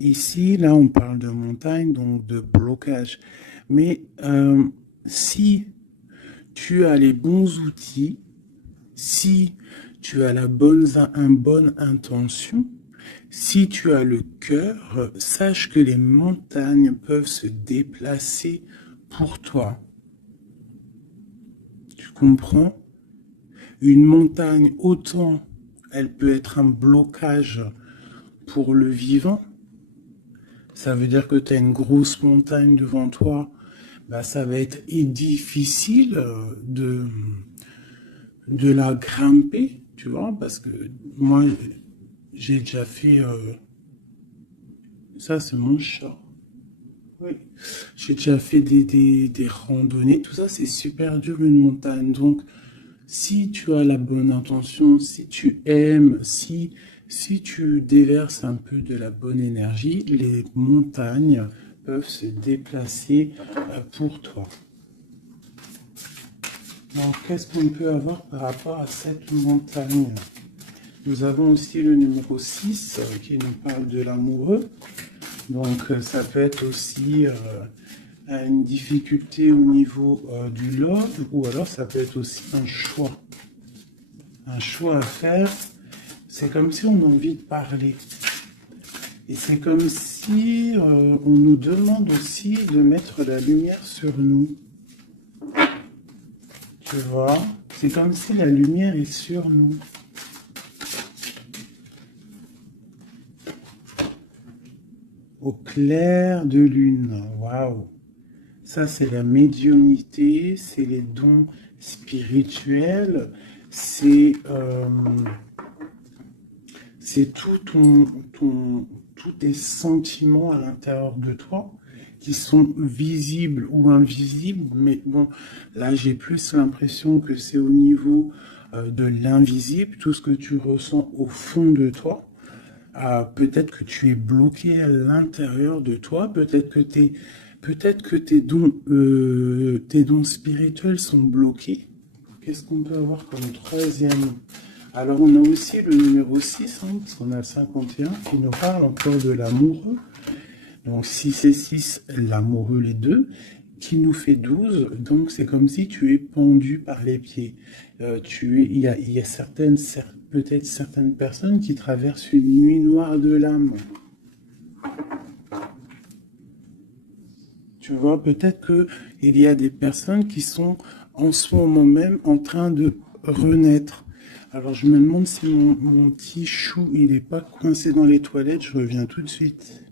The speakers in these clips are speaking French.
Ici, là, on parle de montagne, donc de blocage. Mais si tu as les bons outils, si tu as une bonne intention, si tu as le cœur, sache que les montagnes peuvent se déplacer pour toi. Tu comprends? Une montagne, autant elle peut être un blocage pour le vivant. Ça veut dire que tu as une grosse montagne devant toi. Bah, ça va être difficile de la grimper, tu vois, parce que moi, j'ai déjà fait... ça, c'est mon chat. Oui. J'ai déjà fait des randonnées. Tout ça, c'est super dur, une montagne. Donc, si tu as la bonne intention, si tu aimes, si tu déverses un peu de la bonne énergie, les montagnes peuvent se déplacer pour toi. Donc, qu'est-ce qu'on peut avoir par rapport à cette montagne? Nous avons aussi le numéro 6 qui nous parle de l'amoureux. Donc, ça peut être aussi une difficulté au niveau du love, ou alors ça peut être aussi un choix. Un choix à faire. C'est comme si on a envie de parler. Et c'est comme si on nous demande aussi de mettre la lumière sur nous. Tu vois? C'est comme si la lumière est sur nous. Au clair de lune. Waouh! Ça, c'est la médiumnité, c'est les dons spirituels, c'est tous tes sentiments à l'intérieur de toi qui sont visibles ou invisibles. Mais bon, là, j'ai plus l'impression que c'est au niveau de l'invisible, tout ce que tu ressens au fond de toi. Peut-être que tu es bloqué à l'intérieur de toi, peut-être que tes dons spirituels sont bloqués. Qu'est-ce qu'on peut avoir comme troisième? Alors on a aussi le numéro 6, hein, parce qu'on a le 51, qui nous parle encore de l'amoureux. Donc 6 et 6, l'amoureux les deux, qui nous fait 12. Donc c'est comme si tu es pendu par les pieds. Il y a peut-être certaines personnes qui traversent une nuit noire de l'âme. Tu vois, peut-être qu'il y a des personnes qui sont en ce moment même en train de renaître. Alors je me demande si mon petit chou, il n'est pas coincé dans les toilettes. Je reviens tout de suite.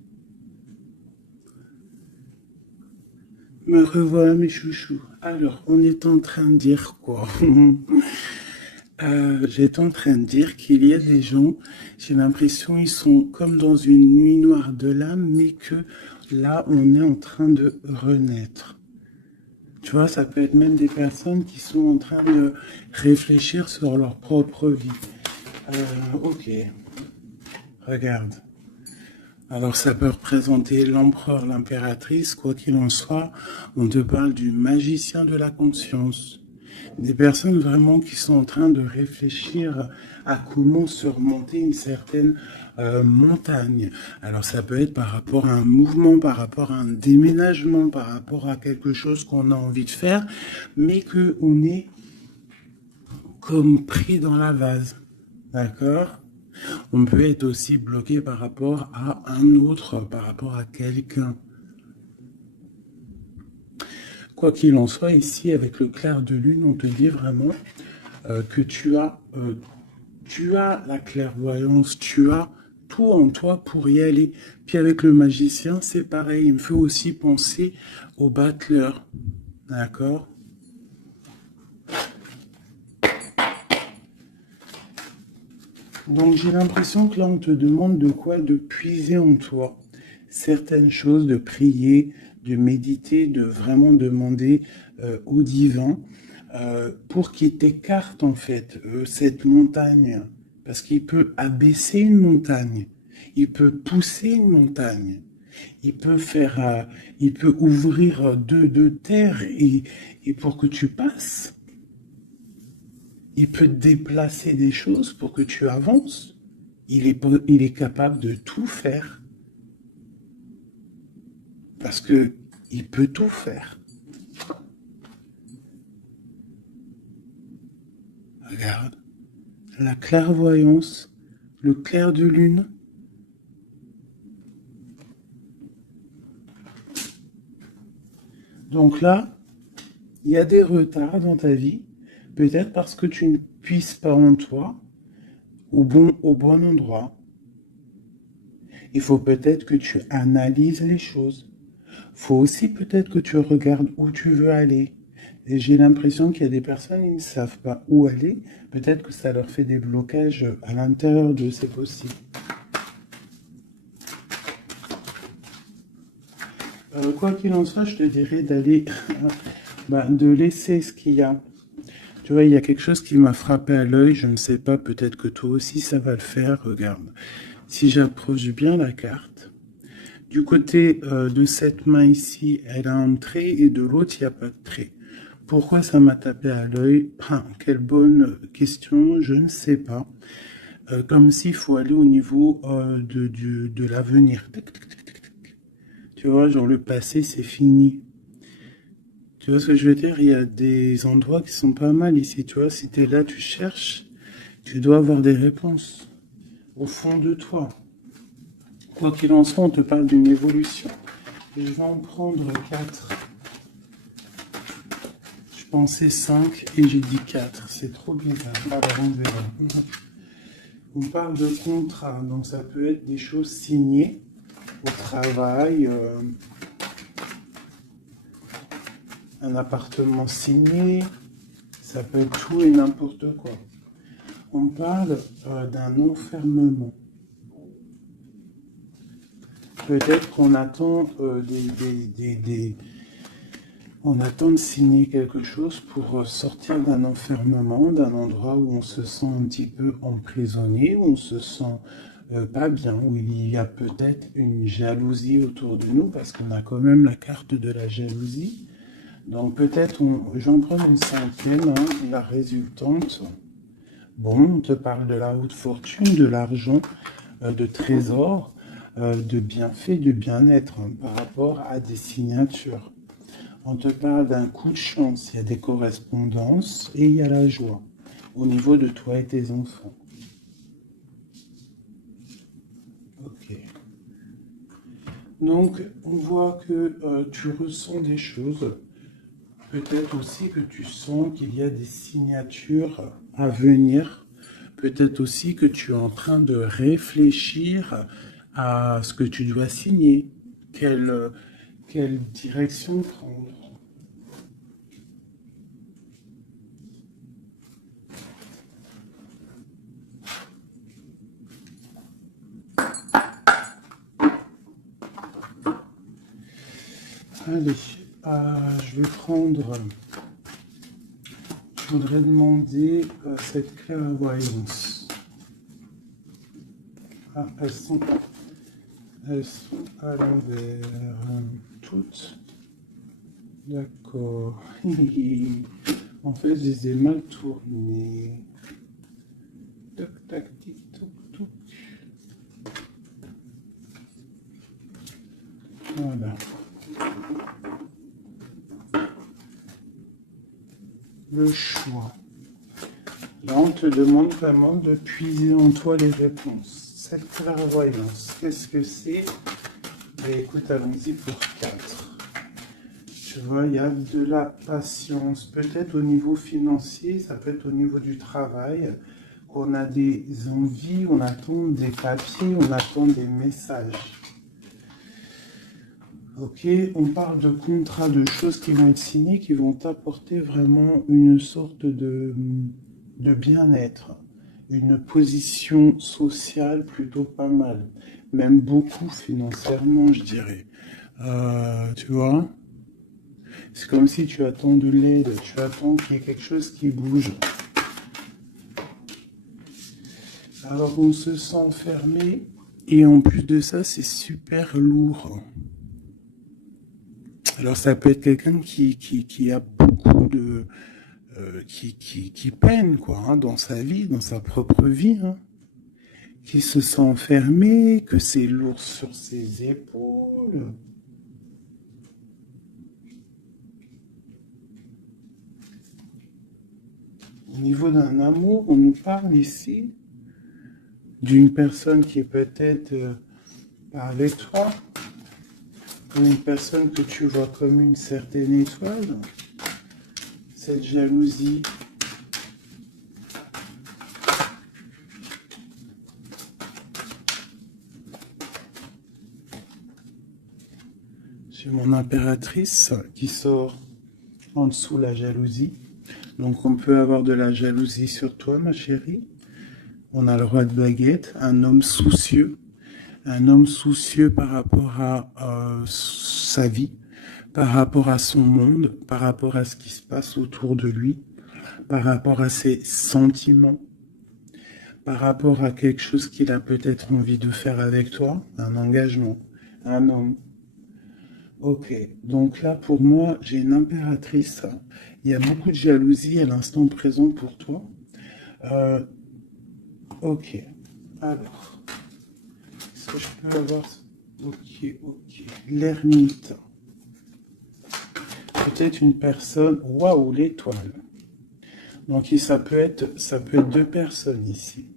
Me revoilà mes chouchous. Alors, on est en train de dire quoi? J'étais en train de dire qu'il y a des gens, j'ai l'impression ils sont comme dans une nuit noire de l'âme, mais que là, on est en train de renaître. Tu vois, ça peut être même des personnes qui sont en train de réfléchir sur leur propre vie. Ok, regarde. Alors ça peut représenter l'empereur, l'impératrice, quoi qu'il en soit, on te parle du magicien de la conscience. Des personnes vraiment qui sont en train de réfléchir à comment surmonter une certaine montagne. Alors ça peut être par rapport à un mouvement, par rapport à un déménagement, par rapport à quelque chose qu'on a envie de faire, mais qu'on est comme pris dans la vase. D'accord? On peut être aussi bloqué par rapport à un autre, par rapport à quelqu'un. Quoi qu'il en soit, ici, avec le clair de lune, on te dit vraiment que tu as la clairvoyance, tu as tout en toi pour y aller. Puis avec le magicien, c'est pareil. Il me faut aussi penser au battleur. D'accord? Donc j'ai l'impression que là, on te demande de quoi? De puiser en toi certaines choses, de prier, de méditer, de vraiment demander au divin pour qu'il t'écarte en fait cette montagne. Parce qu'il peut abaisser une montagne, il peut pousser une montagne, il peut ouvrir deux terres et pour que tu passes. Il peut déplacer des choses pour que tu avances. Il est capable de tout faire. Parce que il peut tout faire. Regarde, la clairvoyance, le clair de lune. Donc là, il y a des retards dans ta vie, peut-être parce que tu ne puisses pas en toi au bon endroit. Il faut peut-être que tu analyses les choses. Il faut aussi peut-être que tu regardes où tu veux aller. Et j'ai l'impression qu'il y a des personnes qui ne savent pas où aller. Peut-être que ça leur fait des blocages à l'intérieur d'eux, c'est possible. Quoi qu'il en soit, je te dirais d'aller, de laisser ce qu'il y a. Tu vois, il y a quelque chose qui m'a frappé à l'œil, je ne sais pas, peut-être que toi aussi ça va le faire, regarde. Si j'approche bien la carte, du côté de cette main ici, elle a un trait et de l'autre, il n'y a pas de trait. Pourquoi ça m'a tapé à l'œil? Quelle bonne question, je ne sais pas. Comme s'il faut aller au niveau de l'avenir. Tu vois, genre le passé, c'est fini. Tu vois ce que je veux dire? Il y a des endroits qui sont pas mal ici. Tu vois, si tu es là, tu cherches, tu dois avoir des réponses au fond de toi. Quoi qu'il en soit, on te parle d'une évolution. Je vais en prendre 4. Je pensais 5 et j'ai dit 4. C'est trop bizarre. Alors on verra. On parle de contrat, donc ça peut être des choses signées au travail, un appartement signé, ça peut être tout et n'importe quoi. On parle d'un enfermement. Peut-être qu'on attend on attend de signer quelque chose pour sortir d'un enfermement, d'un endroit où on se sent un petit peu emprisonné, où on se sent pas bien, où il y a peut-être une jalousie autour de nous, parce qu'on a quand même la carte de la jalousie. Donc peut-être, j'en prends une cinquième, la résultante. Bon, on te parle de la haute fortune, de l'argent, de trésors, de bienfaits, de bien-être par rapport à des signatures. On te parle d'un coup de chance, il y a des correspondances et il y a la joie au niveau de toi et tes enfants. Ok. Donc, on voit que tu ressens des choses. Peut-être aussi que tu sens qu'il y a des signatures à venir. Peut-être aussi que tu es en train de réfléchir à ce que tu dois signer. Quelle direction prendre. Allez, je vais prendre... Je voudrais demander cette clairvoyance. Ah, elles sont à l'envers. Toutes. D'accord. En fait, je les ai mal tournées. Toc, tac, tic, toc, toc. Voilà. Le choix. Là, on te demande vraiment de puiser en toi les réponses. Cette clairvoyance, qu'est-ce que c'est? Écoute, allons-y pour 4. Tu vois, il y a de la patience. Peut-être au niveau financier, ça peut être au niveau du travail. On a des envies, on attend des papiers, on attend des messages. Ok, on parle de contrats, de choses qui vont être signées, qui vont apporter vraiment une sorte de bien-être, une position sociale plutôt pas mal, même beaucoup financièrement, je dirais. Tu vois, c'est comme si tu attends de l'aide, tu attends qu'il y ait quelque chose qui bouge. Alors on se sent enfermé et en plus de ça, c'est super lourd. Alors ça peut être quelqu'un qui a beaucoup de... qui peine quoi, dans sa vie, dans sa propre vie, qui se sent enfermé, que c'est lourd sur ses épaules. Au niveau d'un amour, on nous parle ici d'une personne qui est peut-être pas avec toi, comme une personne que tu vois comme une certaine étoile. Cette jalousie. J'ai mon impératrice qui sort en dessous la jalousie. Donc on peut avoir de la jalousie sur toi, ma chérie. On a le roi de baguette, un homme soucieux. Un homme soucieux par rapport à sa vie, par rapport à son monde, par rapport à ce qui se passe autour de lui, par rapport à ses sentiments, par rapport à quelque chose qu'il a peut-être envie de faire avec toi, un engagement, un homme. Ok, donc là pour moi j'ai une impératrice, il y a beaucoup de jalousie à l'instant présent pour toi. Ok, alors, est-ce que je peux avoir... Ok, l'ermite. Peut-être une personne... Waouh, l'étoile. Donc ça peut être deux personnes ici.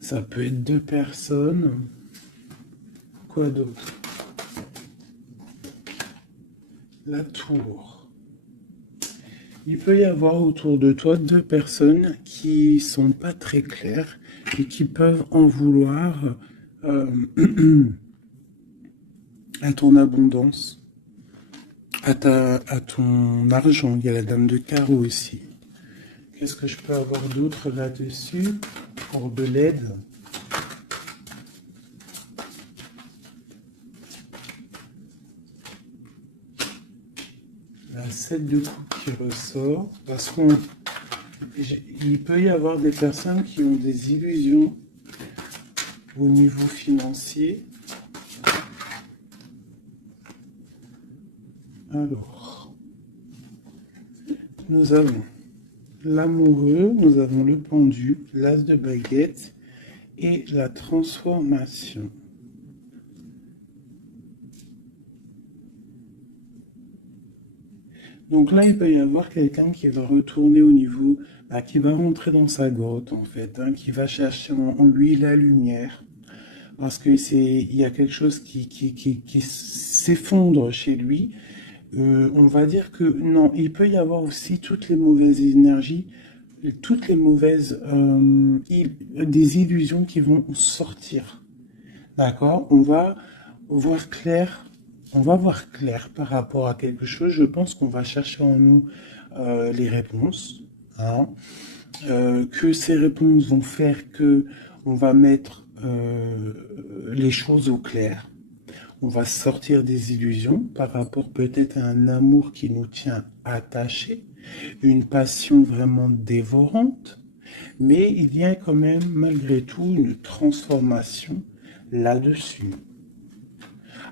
Ça peut être deux personnes. Quoi d'autre? La tour. Il peut y avoir autour de toi deux personnes qui sont pas très claires et qui peuvent en vouloir à ton abondance, à ton argent. Il y a la dame de carreau ici. Qu'est-ce que je peux avoir d'autre là-dessus pour de l'aide? La 7 de coupe qui ressort, parce qu'il peut y avoir des personnes qui ont des illusions au niveau financier. Alors, nous avons l'amoureux, nous avons le pendu, l'as de baguette et la transformation. Donc là, il peut y avoir quelqu'un qui va retourner au niveau, qui va rentrer dans sa grotte en fait, qui va chercher en lui la lumière. Parce que il y a quelque chose qui s'effondre chez lui. On va dire que non, il peut y avoir aussi toutes les mauvaises énergies, toutes les mauvaises des illusions qui vont sortir. D'accord? On va voir clair. On va voir clair par rapport à quelque chose. Je pense qu'on va chercher en nous les réponses. Hein, que ces réponses vont faire que on va mettre les choses au clair. On va sortir des illusions par rapport peut-être à un amour qui nous tient attachés, une passion vraiment dévorante, mais il y a quand même malgré tout une transformation là-dessus.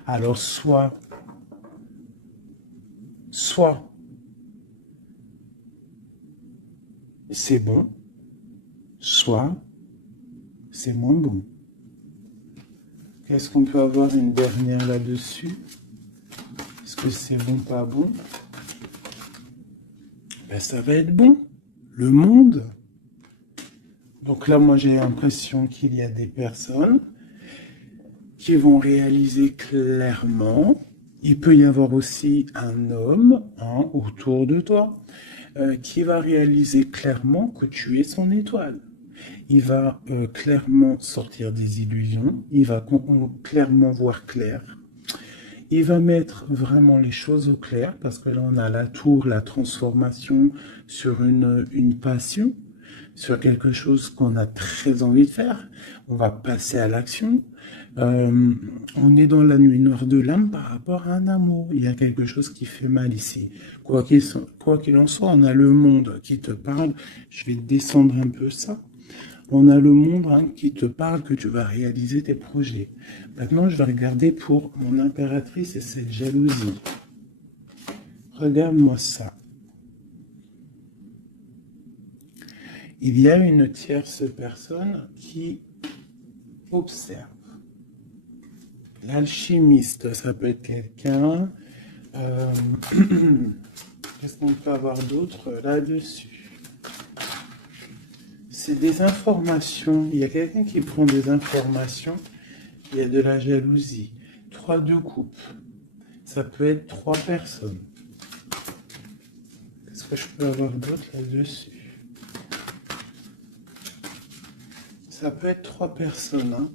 Alors soit c'est bon, soit c'est moins bon. Qu'est-ce qu'on peut avoir une dernière là-dessus? Est-ce que c'est bon, pas bon? Ben, ça va être bon. Le monde. Donc là, moi, j'ai l'impression qu'il y a des personnes qui vont réaliser clairement. Il peut y avoir aussi un homme autour de toi qui va réaliser clairement que tu es son étoile. Il va clairement sortir des illusions, il va clairement voir clair. Il va mettre vraiment les choses au clair, parce que là on a la tour, la transformation sur une passion, sur quelque chose qu'on a très envie de faire. On va passer à l'action. On est dans la nuit noire de l'âme par rapport à un amour. Il y a quelque chose qui fait mal ici. Quoi qu'il en soit, on a le monde qui te parle. Je vais descendre un peu ça. On a le monde qui te parle que tu vas réaliser tes projets. Maintenant, je vais regarder pour mon impératrice et cette jalousie. Regarde-moi ça. Il y a une tierce personne qui observe. L'alchimiste, ça peut être quelqu'un. Qu'est-ce qu'on peut avoir d'autre là-dessus? C'est des informations. Il y a quelqu'un qui prend des informations. Il y a de la jalousie. 3 de coupe. Ça peut être 3 personnes. Qu'est-ce que je peux avoir d'autre là-dessus? Ça peut être 3 personnes hein,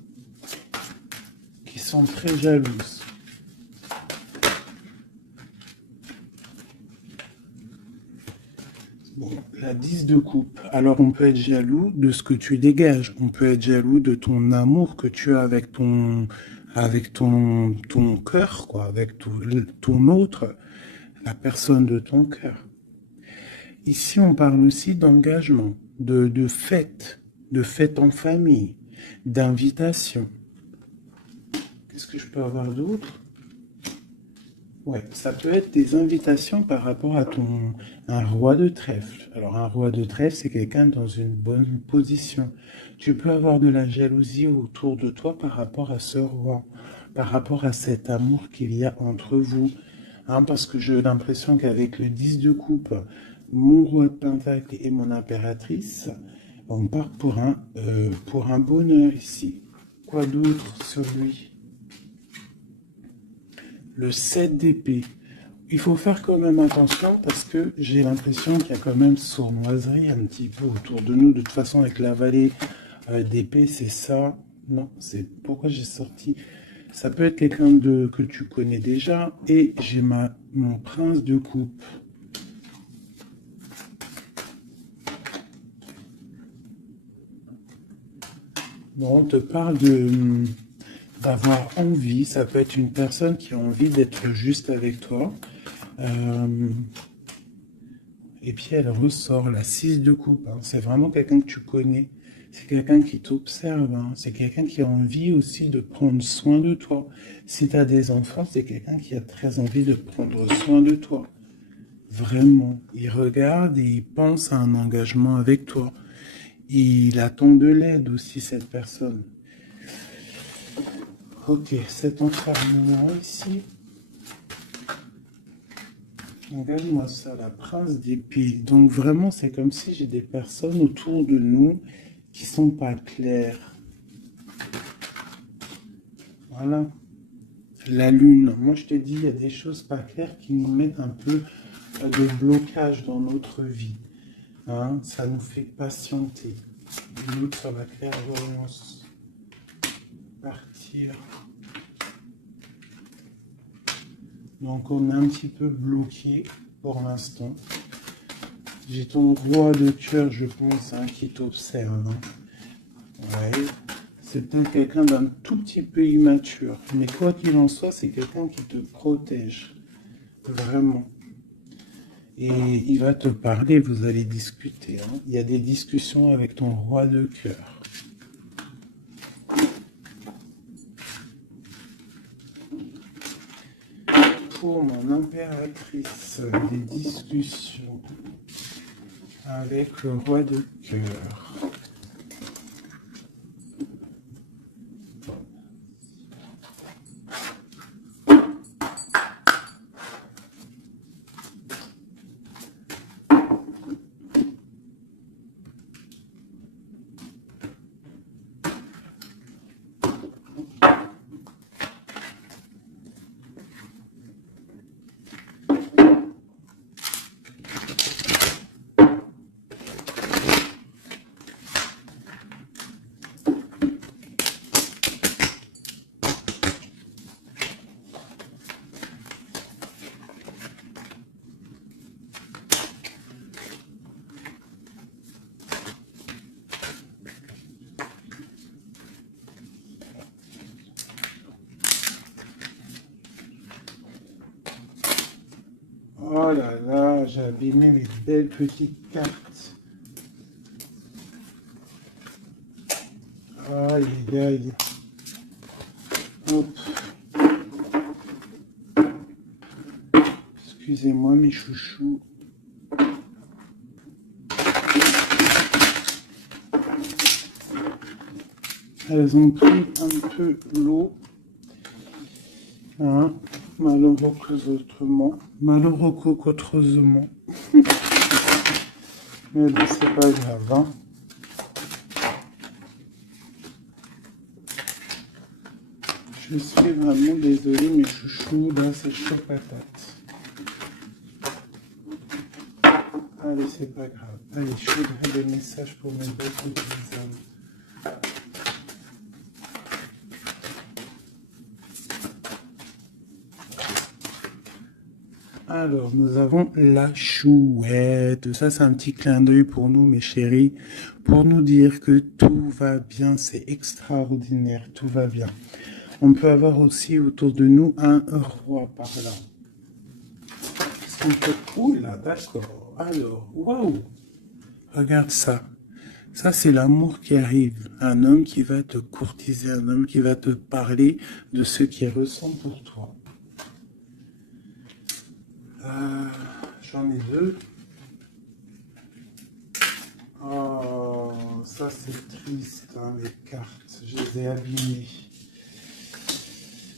qui sont très jalouses. Bon, la 10 de coupe. Alors, on peut être jaloux de ce que tu dégages. On peut être jaloux de ton amour que tu as avec ton cœur, quoi, avec ton autre, la personne de ton cœur. Ici, on parle aussi d'engagement, de fête en famille, d'invitation. Qu'est-ce que je peux avoir d'autre? Ouais, ça peut être des invitations par rapport à un roi de trèfle. Alors, un roi de trèfle, c'est quelqu'un dans une bonne position. Tu peux avoir de la jalousie autour de toi par rapport à ce roi, par rapport à cet amour qu'il y a entre vous. Hein, parce que j'ai l'impression qu'avec le 10 de coupe, mon roi de pentacle et mon impératrice, on part pour un bonheur ici. Quoi d'autre sur lui? Le 7 d'épée. Il faut faire quand même attention parce que j'ai l'impression qu'il y a quand même sournoiserie un petit peu autour de nous. De toute façon, avec la vallée d'épée, c'est ça. Non, c'est pourquoi j'ai sorti. Ça peut être quelqu'un que tu connais déjà. Et j'ai mon prince de coupe. Bon, on te parle d'avoir envie, ça peut être une personne qui a envie d'être juste avec toi. Et puis elle ressort la 6 de coupe. Hein. C'est vraiment quelqu'un que tu connais. C'est quelqu'un qui t'observe. Hein. C'est quelqu'un qui a envie aussi de prendre soin de toi. Si tu as des enfants, c'est quelqu'un qui a très envie de prendre soin de toi. Vraiment. Il regarde et il pense à un engagement avec toi. Il attend de l'aide aussi, cette personne. Ok, cet enfermement ici. Regarde-moi ça, la prince d'épée. Donc vraiment, c'est comme si j'ai des personnes autour de nous qui sont pas claires. Voilà. La lune. Moi, je te dis, il y a des choses pas claires qui nous mettent un peu de blocage dans notre vie. Hein, ça nous fait patienter. L'autre sur la clairvoyance. Partir. Donc on est un petit peu bloqué pour l'instant. J'ai ton roi de cœur, je pense, hein, qui t'observe. Hein. Ouais. C'est peut-être quelqu'un d'un tout petit peu immature. Mais quoi qu'il en soit, c'est quelqu'un qui te protège. Vraiment. Et il va te parler, vous allez discuter. Hein. Il y a des discussions avec ton roi de cœur. Pour mon impératrice, des discussions avec le roi de cœur. Oh là là, j'ai abîmé mes belles petites cartes. Aïe, aïe, aïe. Hop. Excusez-moi mes chouchous. Elles ont pris un peu l'eau. Hein, malheureusement. Mais bon, c'est pas grave. Hein. Je suis vraiment désolée, mes chouchous, là, c'est chaud patate. Allez, c'est pas grave. Allez, je voudrais des messages pour mes bêtes des hommes. Alors, nous avons la chouette. Ça, c'est un petit clin d'œil pour nous, mes chéris, pour nous dire que tout va bien, c'est extraordinaire, tout va bien. On peut avoir aussi autour de nous un roi par là. Qu'est-ce qu'on peut... Oula, d'accord. Alors, waouh. Regarde ça. Ça, c'est l'amour qui arrive. Un homme qui va te courtiser, un homme qui va te parler de ce qu'il ressent pour toi. J'en ai deux. Oh, ça c'est triste, hein, les cartes. Je les ai abîmées.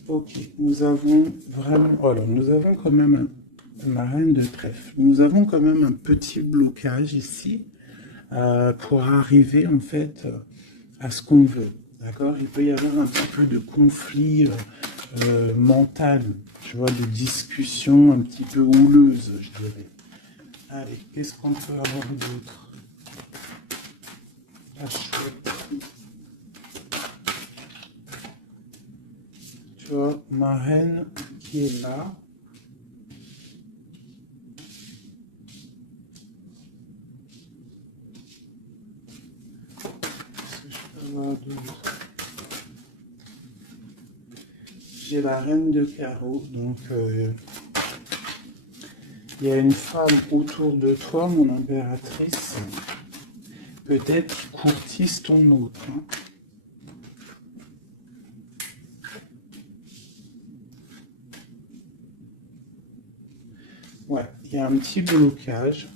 Ok, nous avons vraiment... Alors, nous avons quand même la reine de trèfle. Nous avons quand même un petit blocage ici pour arriver en fait à ce qu'on veut. D'accord? Il peut y avoir un petit peu de conflit mental, tu vois, de discussion un petit peu houleuse, je dirais. Allez, qu'est-ce qu'on peut avoir d'autre? La chouette. Tu vois, ma reine qui est là. Qu'est-ce que je peux avoir d'autre? J'ai la reine de carreau, donc il y a une femme autour de toi, mon impératrice, peut-être qui courtise ton autre. Hein. Ouais, il y a un petit blocage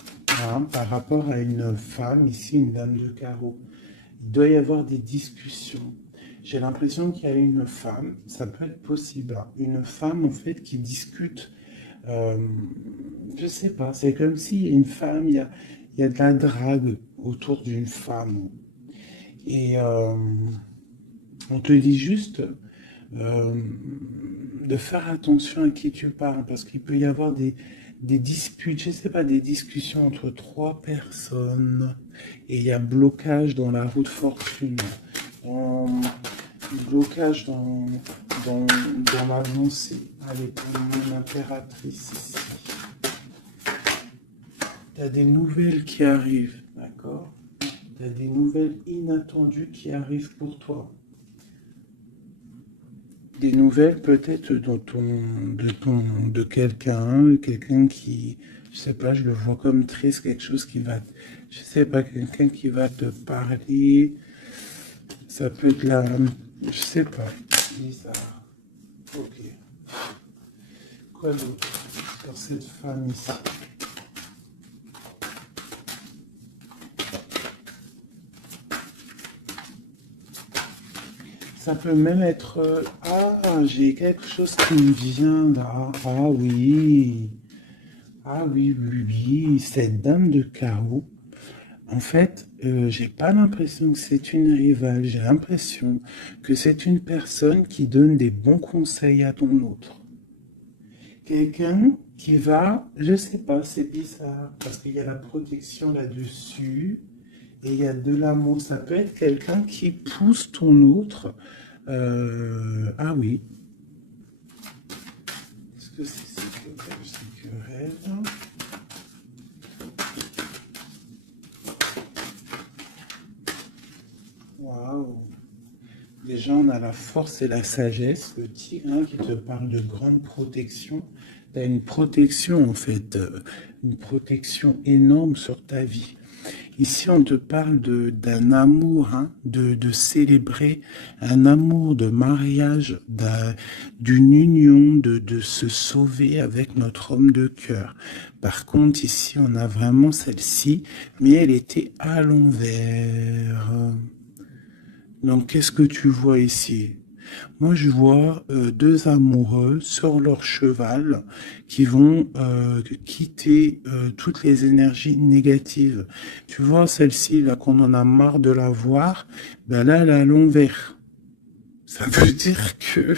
hein, par rapport à une femme, ici une dame de carreau. Il doit y avoir des discussions. J'ai l'impression qu'il y a une femme, ça peut être possible, hein, une femme en fait qui discute. Je sais pas, c'est comme s'il y a une femme, il y a de la drague autour d'une femme. Et on te dit juste euh, de faire attention à qui tu parles, parce qu'il peut y avoir des disputes, je sais pas, des discussions entre trois personnes, et il y a blocage dans la roue de fortune, blocage dans l'avancée. Allez, pour mon impératrice ici. Il y a des nouvelles qui arrivent, d'accord? Il y a des nouvelles inattendues qui arrivent pour toi. Des nouvelles peut-être de quelqu'un qui, je sais pas, je le vois comme triste, quelque chose qui va, je sais pas, quelqu'un qui va te parler. Ça peut être là, je sais pas, bizarre. Ok. Quoi d'autre sur cette femme ici? Ça peut même être... ah, j'ai quelque chose qui me vient là. Ah oui. Ah oui, oui, oui. Cette dame de carreau. En fait, j'ai pas l'impression que c'est une rivale. J'ai l'impression que c'est une personne qui donne des bons conseils à ton autre. Quelqu'un qui va... Je sais pas, c'est bizarre. Parce qu'il y a la protection là-dessus. Et il y a de l'amour. Ça peut être quelqu'un qui pousse ton autre. Ah oui. Est-ce que c'est querelle? Waouh. Déjà, on a la force et la sagesse. Le tigre hein, qui te parle de grande protection. Tu as une protection, en fait. Une protection énorme sur ta vie. Ici, on te parle d'un amour, hein, de célébrer un amour de mariage, d'une union, de se sauver avec notre homme de cœur. Par contre, ici, on a vraiment celle-ci, mais elle était à l'envers. Donc, qu'est-ce que tu vois ici? Moi, je vois deux amoureux sur leur cheval qui vont quitter toutes les énergies négatives. Tu vois, celle-ci, là, qu'on en a marre de la voir, ben là, elle est à l'envers. Ça veut dire que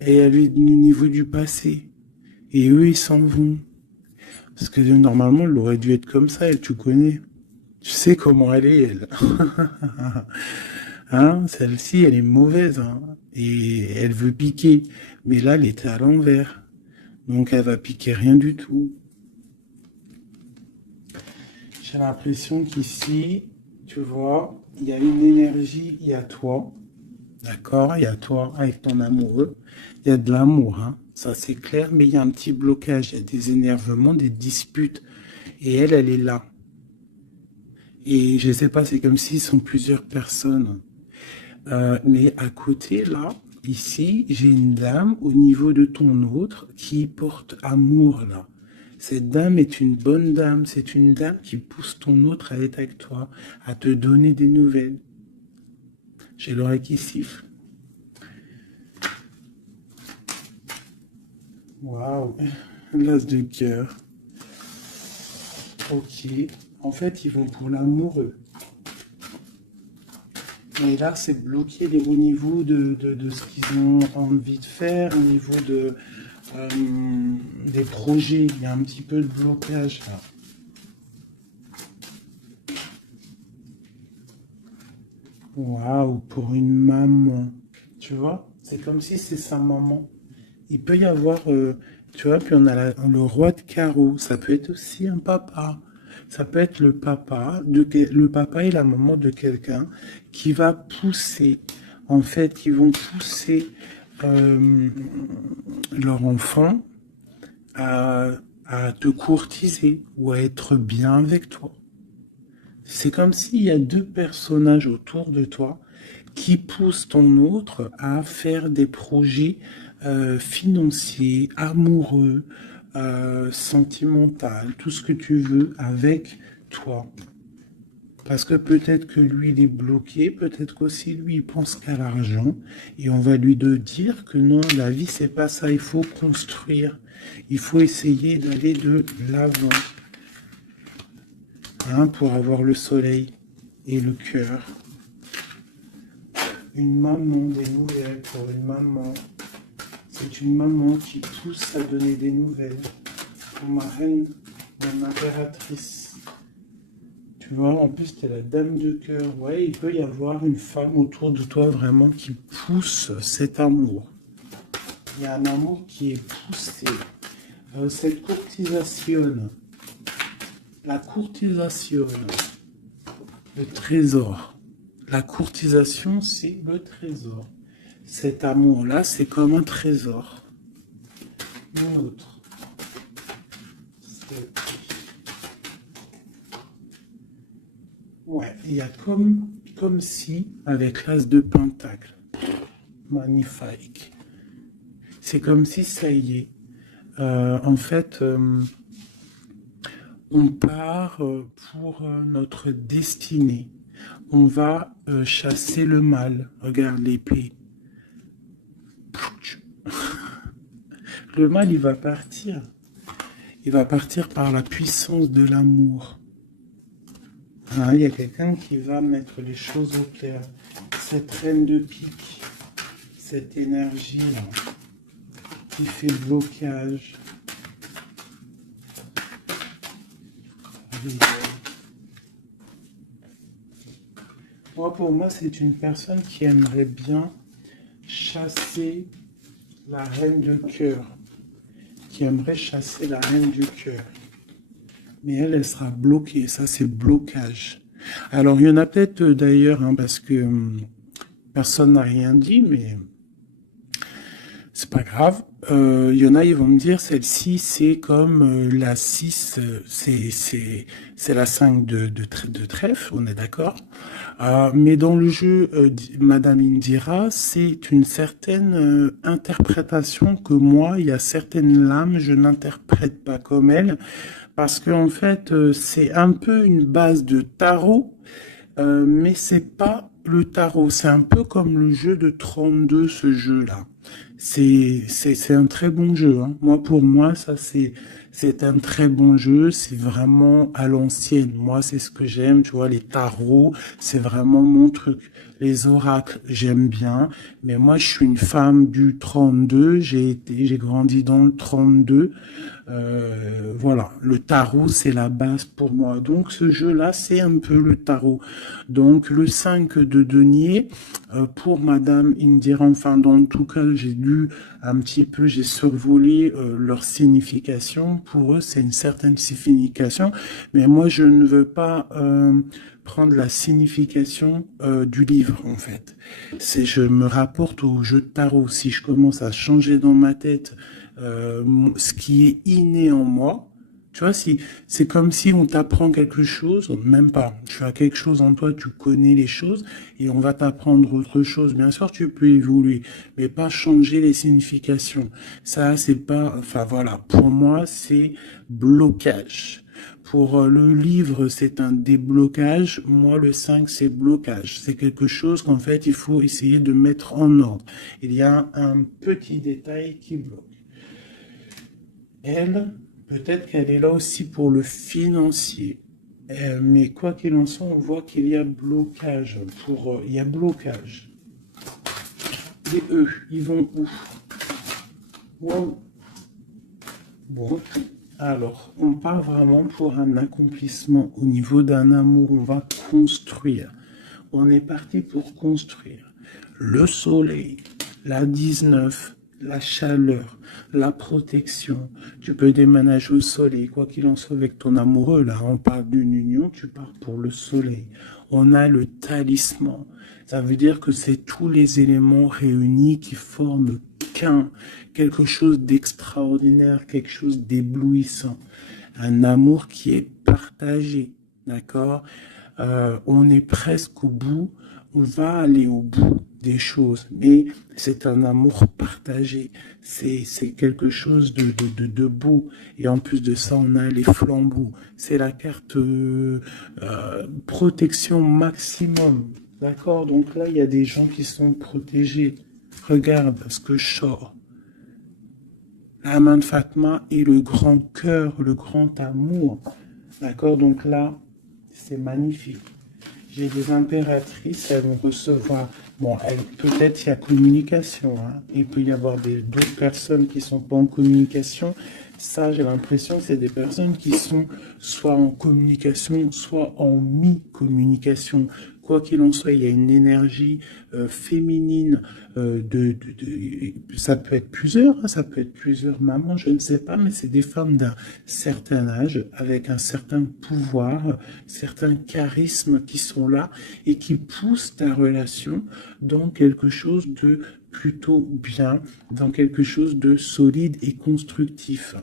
Et elle est au niveau du passé. Et eux, ils s'en vont. Parce que normalement, elle aurait dû être comme ça, elle, tu connais. Tu sais comment elle est, elle. Hein, celle-ci, elle est mauvaise, hein. Et elle veut piquer. Mais là, elle était à l'envers. Donc, elle va piquer rien du tout. J'ai l'impression qu'ici, tu vois, il y a une énergie, il y a toi. D'accord? Il y a toi avec ton amoureux. Il y a de l'amour, hein. Ça, c'est clair, mais il y a un petit blocage. Il y a des énervements, des disputes. Et elle, elle est là. Et je sais pas, c'est comme s'ils sont plusieurs personnes. Mais à côté, là, ici, j'ai une dame au niveau de ton autre qui porte amour, là. Cette dame est une bonne dame. C'est une dame qui pousse ton autre à être avec toi, à te donner des nouvelles. J'ai l'oreille qui siffle. Waouh, l'as de cœur. Ok. En fait, ils vont pour l'amoureux. Et là, c'est bloqué au niveau de ce qu'ils ont envie de faire, au niveau euh, des projets. Il y a un petit peu de blocage là. Waouh, pour une maman. Tu vois, c'est comme si c'est sa maman. Il peut y avoir, tu vois, puis on a le roi de carreau. Ça peut être aussi un papa. Ça peut être le papa et la maman de quelqu'un qui va pousser, en fait, qui vont pousser euh, leur enfant à, à te courtiser ou à être bien avec toi. C'est comme s'il y a deux personnages autour de toi qui poussent ton autre à faire des projets financiers, amoureux, sentimentaux, tout ce que tu veux avec toi. Parce que peut-être que lui, il est bloqué, peut-être qu'aussi lui, il pense qu'à l'argent, et on va lui dire que non, la vie, c'est pas ça, il faut construire, il faut essayer d'aller de l'avant, hein, pour avoir le soleil et le cœur. Une maman, des nouvelles pour une maman. C'est une maman qui pousse à donner des nouvelles. Pour ma reine, mon impératrice. Tu vois, en plus, tu es la dame de cœur. Ouais, il peut y avoir une femme autour de toi vraiment qui pousse cet amour. Il y a un amour qui est poussé. Cette courtisation, la courtisation, le trésor. La courtisation, c'est le trésor. Cet amour-là, c'est comme un trésor. Une autre. Ouais, il y a comme si, avec l'as de pentacle. Magnifique. C'est comme si ça y est. En fait, on part pour notre destinée. On va chasser le mal. Regarde l'épée. Le mal, il va partir. Il va partir par la puissance de l'amour. Ah, il y a quelqu'un qui va mettre les choses au clair. Cette reine de pique, cette énergie-là, qui fait blocage. Moi, pour moi, c'est une personne qui aimerait bien chasser la reine de cœur. Qui aimerait chasser la reine du cœur. Mais elle sera bloquée. Ça, c'est blocage. Alors, il y en a peut-être d'ailleurs, hein, parce que personne n'a rien dit, mais c'est pas grave. Il y en a, ils vont me dire, celle-ci, c'est comme la 6, c'est la 5 de trèfle, on est d'accord. Mais dans le jeu, Madame Indira, c'est une certaine interprétation que moi, il y a certaines lames, je n'interprète pas comme elle, parce qu'en fait, c'est un peu une base de tarot, mais c'est pas le tarot. C'est un peu comme le jeu de 32, ce jeu-là. c'est un très bon jeu, hein. Moi, pour moi, ça, c'est un très bon jeu. C'est vraiment à l'ancienne. Moi, c'est ce que j'aime. Tu vois, les tarots, c'est vraiment mon truc. Les oracles, j'aime bien. Mais moi, je suis une femme du 32. J'ai grandi dans le 32. Voilà, le tarot, c'est la base pour moi. Donc, ce jeu-là, c'est un peu le tarot. Donc, le 5 de denier, pour Madame Indira, enfin, dans tout cas, j'ai lu un petit peu, j'ai survolé leur signification. Pour eux, c'est une certaine signification. Mais moi, je ne veux pas prendre la signification du livre, en fait. Je me rapporte au jeu de tarot. Si je commence à changer dans ma tête ce qui est inné en moi. Tu vois, si c'est comme si on t'apprend quelque chose, même pas. Tu as quelque chose en toi, tu connais les choses, et on va t'apprendre autre chose. Bien sûr, tu peux évoluer, mais pas changer les significations. Ça, c'est pas. Enfin voilà, pour moi, c'est blocage. Pour le livre, c'est un déblocage. Moi, le 5, c'est blocage. C'est quelque chose qu'en fait, il faut essayer de mettre en ordre. Il y a un petit détail qui bloque. Elle, peut-être qu'elle est là aussi pour le financier. Mais quoi qu'il en soit, on voit qu'il y a blocage. Il y a blocage. Et eux, ils vont où? Bon, alors, on part vraiment pour un accomplissement au niveau d'un amour. On va construire. On est parti pour construire. Le soleil, la 19, la chaleur, la protection. Tu peux déménager au soleil, quoi qu'il en soit avec ton amoureux. Là, on parle d'une union, tu pars pour le soleil. On a le talisman. Ça veut dire que c'est tous les éléments réunis qui forment quelque chose d'extraordinaire, quelque chose d'éblouissant. Un amour qui est partagé, d'accord? On est presque au bout, on va aller au bout des choses, mais c'est un amour partagé, c'est quelque chose de beau, et en plus de ça, on a les flambeaux, c'est la carte protection maximum, d'accord? Donc là, il y a des gens qui sont protégés. Regarde ce que je sors. La main de Fatma et le grand cœur, le grand amour. D'accord? Donc là, c'est magnifique. J'ai des impératrices, elles vont recevoir. Bon, peut-être il y a communication, hein. Il peut y avoir d'autres personnes qui sont pas en communication. Ça, j'ai l'impression que c'est des personnes qui sont soit en communication, soit en mi-communication. Quoi qu'il en soit, il y a une énergie féminine. Ça peut être plusieurs, hein, ça peut être plusieurs mamans, je ne sais pas, mais c'est des femmes d'un certain âge, avec un certain pouvoir, certains charismes qui sont là et qui poussent ta relation dans quelque chose de plutôt bien, dans quelque chose de solide et constructif.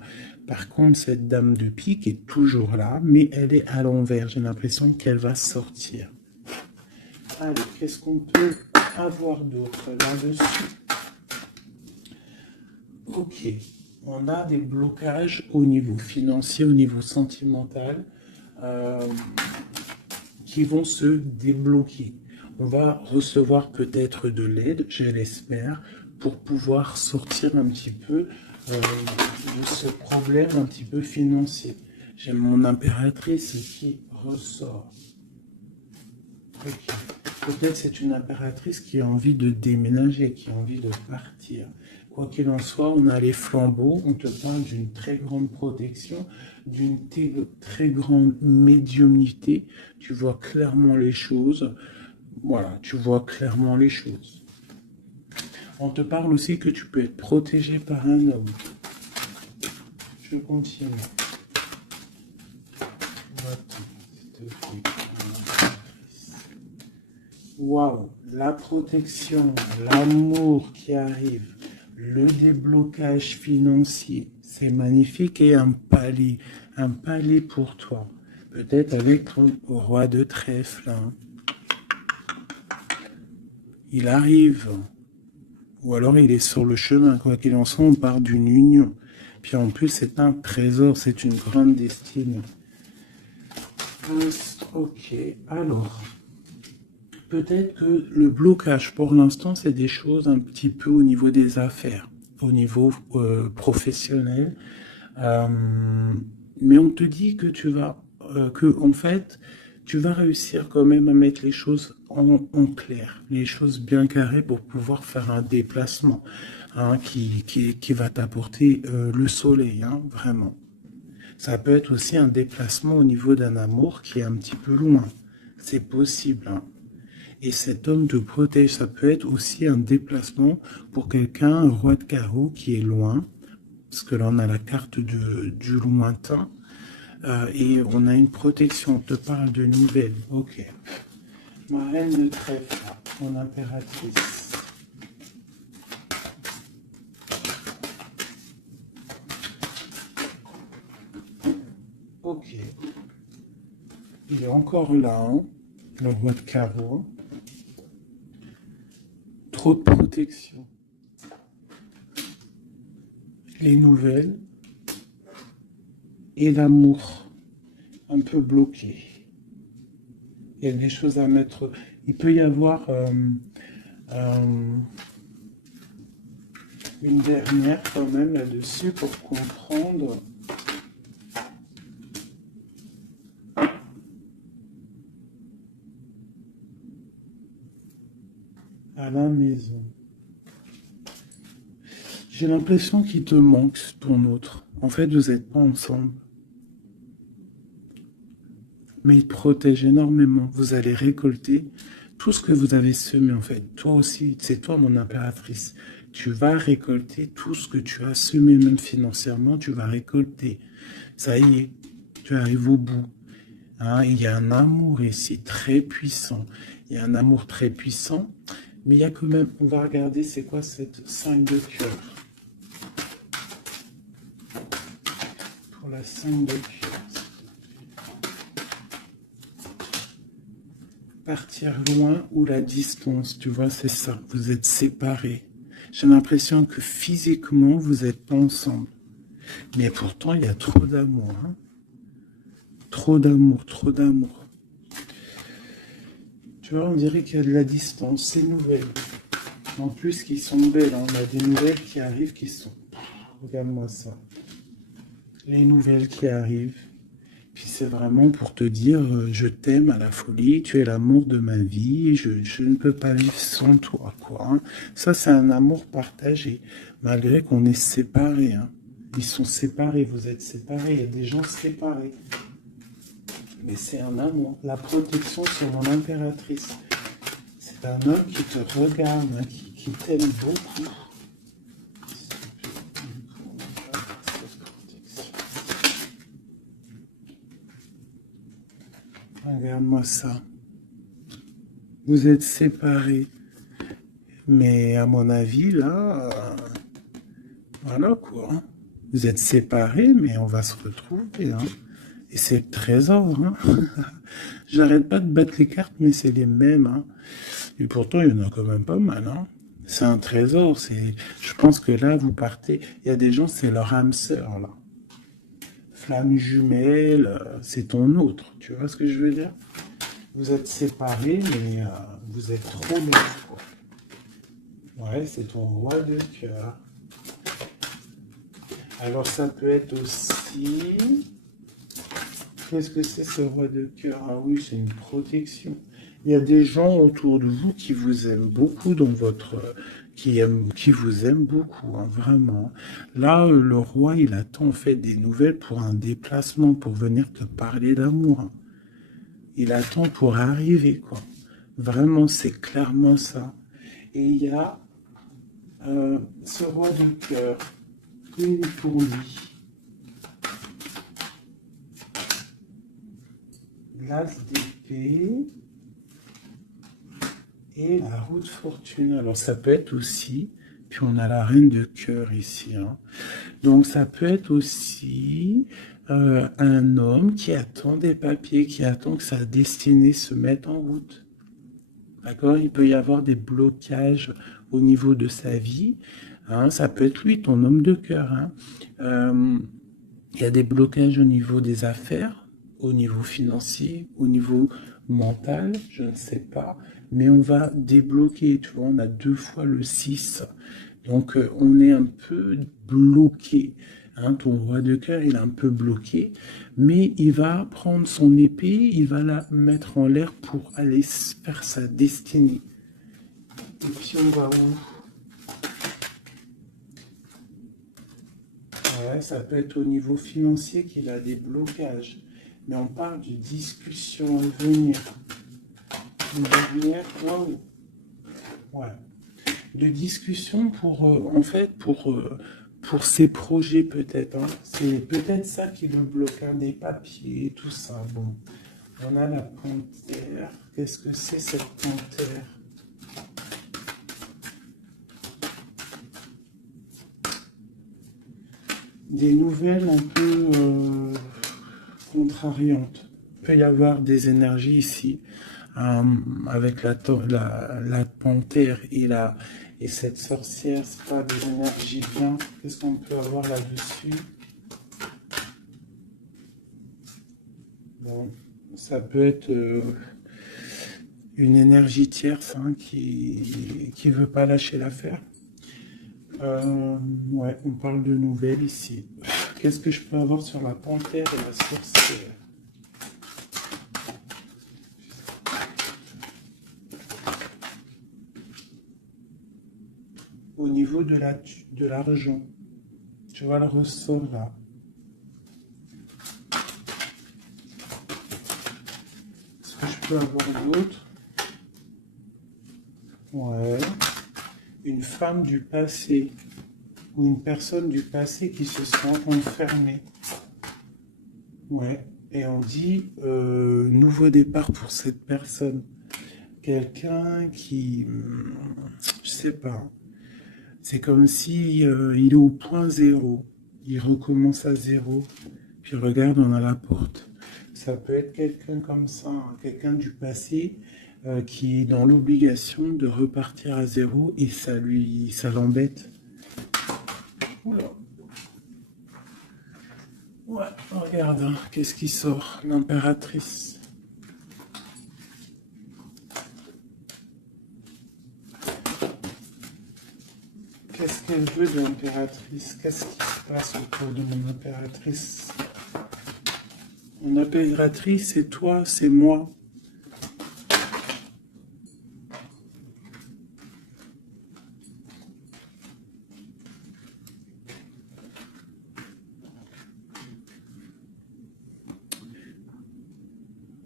Par contre, cette dame de pique est toujours là, mais elle est à l'envers. J'ai l'impression qu'elle va sortir. Allez, qu'est-ce qu'on peut avoir d'autre là-dessus? Ok, on a des blocages au niveau financier, au niveau sentimental, qui vont se débloquer. On va recevoir peut-être de l'aide, je l'espère, pour pouvoir sortir un petit peu de ce problème un petit peu financier. J'ai mon impératrice qui ressort. Okay. Peut-être c'est une impératrice qui a envie de déménager, qui a envie de partir. Quoi qu'il en soit, on a les flambeaux, on te parle d'une très grande protection, d'une très grande médiumnité. Tu vois clairement les choses. Voilà, tu vois clairement les choses. On te parle aussi que tu peux être protégé par un homme. Je continue. Waouh, la protection, l'amour qui arrive, le déblocage financier, c'est magnifique, et un palais pour toi. Peut-être avec ton roi de trèfle. Hein. Il arrive, ou alors il est sur le chemin, quoi qu'il en soit, on part d'une union. Puis en plus, c'est un trésor, c'est une grande destinée. Ok, alors... Peut-être que le blocage pour l'instant, c'est des choses un petit peu au niveau des affaires. au niveau professionnel. Euh, mais on te dit que en fait, tu vas réussir quand même à mettre les choses en clair, les choses bien carrées pour pouvoir faire un déplacement hein, qui va t'apporter le soleil, hein, vraiment. Ça peut être aussi un déplacement au niveau d'un amour qui est un petit peu loin. C'est possible, hein. Et cet homme te protège. Ça peut être aussi un déplacement pour quelqu'un, un roi de carreau qui est loin. Parce que là, on a la carte du lointain. Et on a une protection. On te parle de nouvelles. Ok. Ma reine de trèfle, mon impératrice. Ok. Il est encore là, hein, le roi de carreau. Trop de protection. Les nouvelles. Et l'amour. Un peu bloqué. Il y a des choses à mettre. Il peut y avoir une dernière quand même là-dessus pour comprendre. À la maison. J'ai l'impression qu'il te manque ton autre. En fait, vous n'êtes pas ensemble. Mais il te protège énormément. Vous allez récolter tout ce que vous avez semé, en fait. Toi aussi, c'est toi mon impératrice. Tu vas récolter tout ce que tu as semé, même financièrement, tu vas récolter. Ça y est, tu arrives au bout. Hein, il y a un amour ici très puissant. Il y a un amour très puissant. Mais il y a quand même, on va regarder c'est quoi cette 5 de cœur. Pour la 5 de cœur. Partir loin ou la distance, tu vois, c'est ça. Vous êtes séparés. J'ai l'impression que physiquement, vous n'êtes pas ensemble. Mais pourtant, il y a trop d'amour. Hein. Trop d'amour, trop d'amour. Tu vois, on dirait qu'il y a de la distance. C'est nouvelle. En plus, qui sont belles. Hein. On a des nouvelles qui arrivent qui sont... Regarde-moi ça. Les nouvelles qui arrivent. Puis c'est vraiment pour te dire, je t'aime à la folie, tu es l'amour de ma vie, je ne peux pas vivre sans toi, quoi. Hein. Ça, c'est un amour partagé, malgré qu'on est séparés. Hein. Ils sont séparés, vous êtes séparés, il y a des gens séparés. Mais c'est un amour. La protection sur mon impératrice. C'est un homme qui te regarde, hein, qui t'aime beaucoup. Regarde-moi ça. Vous êtes séparés. Mais à mon avis, là, voilà quoi. Hein. Vous êtes séparés, mais on va se retrouver. Hein. Et c'est le trésor. Hein. J'arrête pas de battre les cartes, mais c'est les mêmes. Hein. Et pourtant, il y en a quand même pas mal. Hein. C'est un trésor. Je pense que là, vous partez. Il y a des gens, c'est leur âme sœur, là. Flamme jumelle, c'est ton autre. Tu vois ce que je veux dire? Vous êtes séparés, mais vous êtes trop bien. Ouais, c'est ton roi de cœur. Alors ça peut être aussi... Qu'est-ce que c'est ce roi de cœur? Ah oui, c'est une protection. Il y a des gens autour de vous qui vous aiment beaucoup dans votre... qui vous aiment beaucoup, hein, vraiment. Là, le roi, il attend en fait des nouvelles pour un déplacement, pour venir te parler d'amour. Hein. Il attend pour arriver, quoi. Vraiment, c'est clairement ça. Et il y a ce roi de cœur, une pour lui. L'as d'épée et la roue de fortune. Alors ça peut être aussi, puis on a la reine de cœur ici. Hein. Donc ça peut être aussi un homme qui attend des papiers, qui attend que sa destinée se mette en route. D'accord? Il peut y avoir des blocages au niveau de sa vie. Hein. Ça peut être lui, ton homme de cœur. Hein. Il y a des blocages au niveau des affaires, au niveau financier, au niveau mental, je ne sais pas. Mais on va débloquer, tu vois, on a 2 fois le 6. Donc, on est un peu bloqué. Hein, ton roi de cœur, il est un peu bloqué, mais il va prendre son épée, il va la mettre en l'air pour aller faire sa destinée. Et puis on va où? Ouais, ça peut être au niveau financier qu'il a des blocages, mais on parle de discussion à venir. Une dernière, wow. Ouais. De discussion pour, en fait, pour ses projets peut-être. Hein. C'est peut-être ça qui le bloque, hein, des papiers, tout ça. Bon, on a la panthère. Qu'est-ce que c'est cette panthère? Des nouvelles un peu contrariantes. Il peut y avoir des énergies ici. Avec la panthère et cette sorcière, c'est pas des énergies bien. Qu'est-ce qu'on peut avoir là-dessus? Bon, ça peut être une énergie tierce hein, qui veut pas lâcher l'affaire. Ouais, on parle de nouvelles ici. Qu'est-ce que je peux avoir sur la panthère et la sorcière? Au niveau de l'argent, tu vois le ressort là. Est-ce que je peux avoir d'autres? Ouais. Une femme du passé ou une personne du passé qui se sent enfermée. Ouais. Et on dit nouveau départ pour cette personne. Quelqu'un qui, je sais pas. C'est comme si il est au point zéro. Il recommence à zéro. Puis regarde, on a la porte. Ça peut être quelqu'un comme ça, hein, quelqu'un du passé qui est dans l'obligation de repartir à zéro et ça l'embête. Oula. Ouais, regarde, hein, qu'est-ce qui sort? L'impératrice. Qu'est-ce qu'elle veut de l'impératrice? Qu'est-ce qui se passe autour de mon impératrice? Mon impératrice, c'est toi, c'est moi.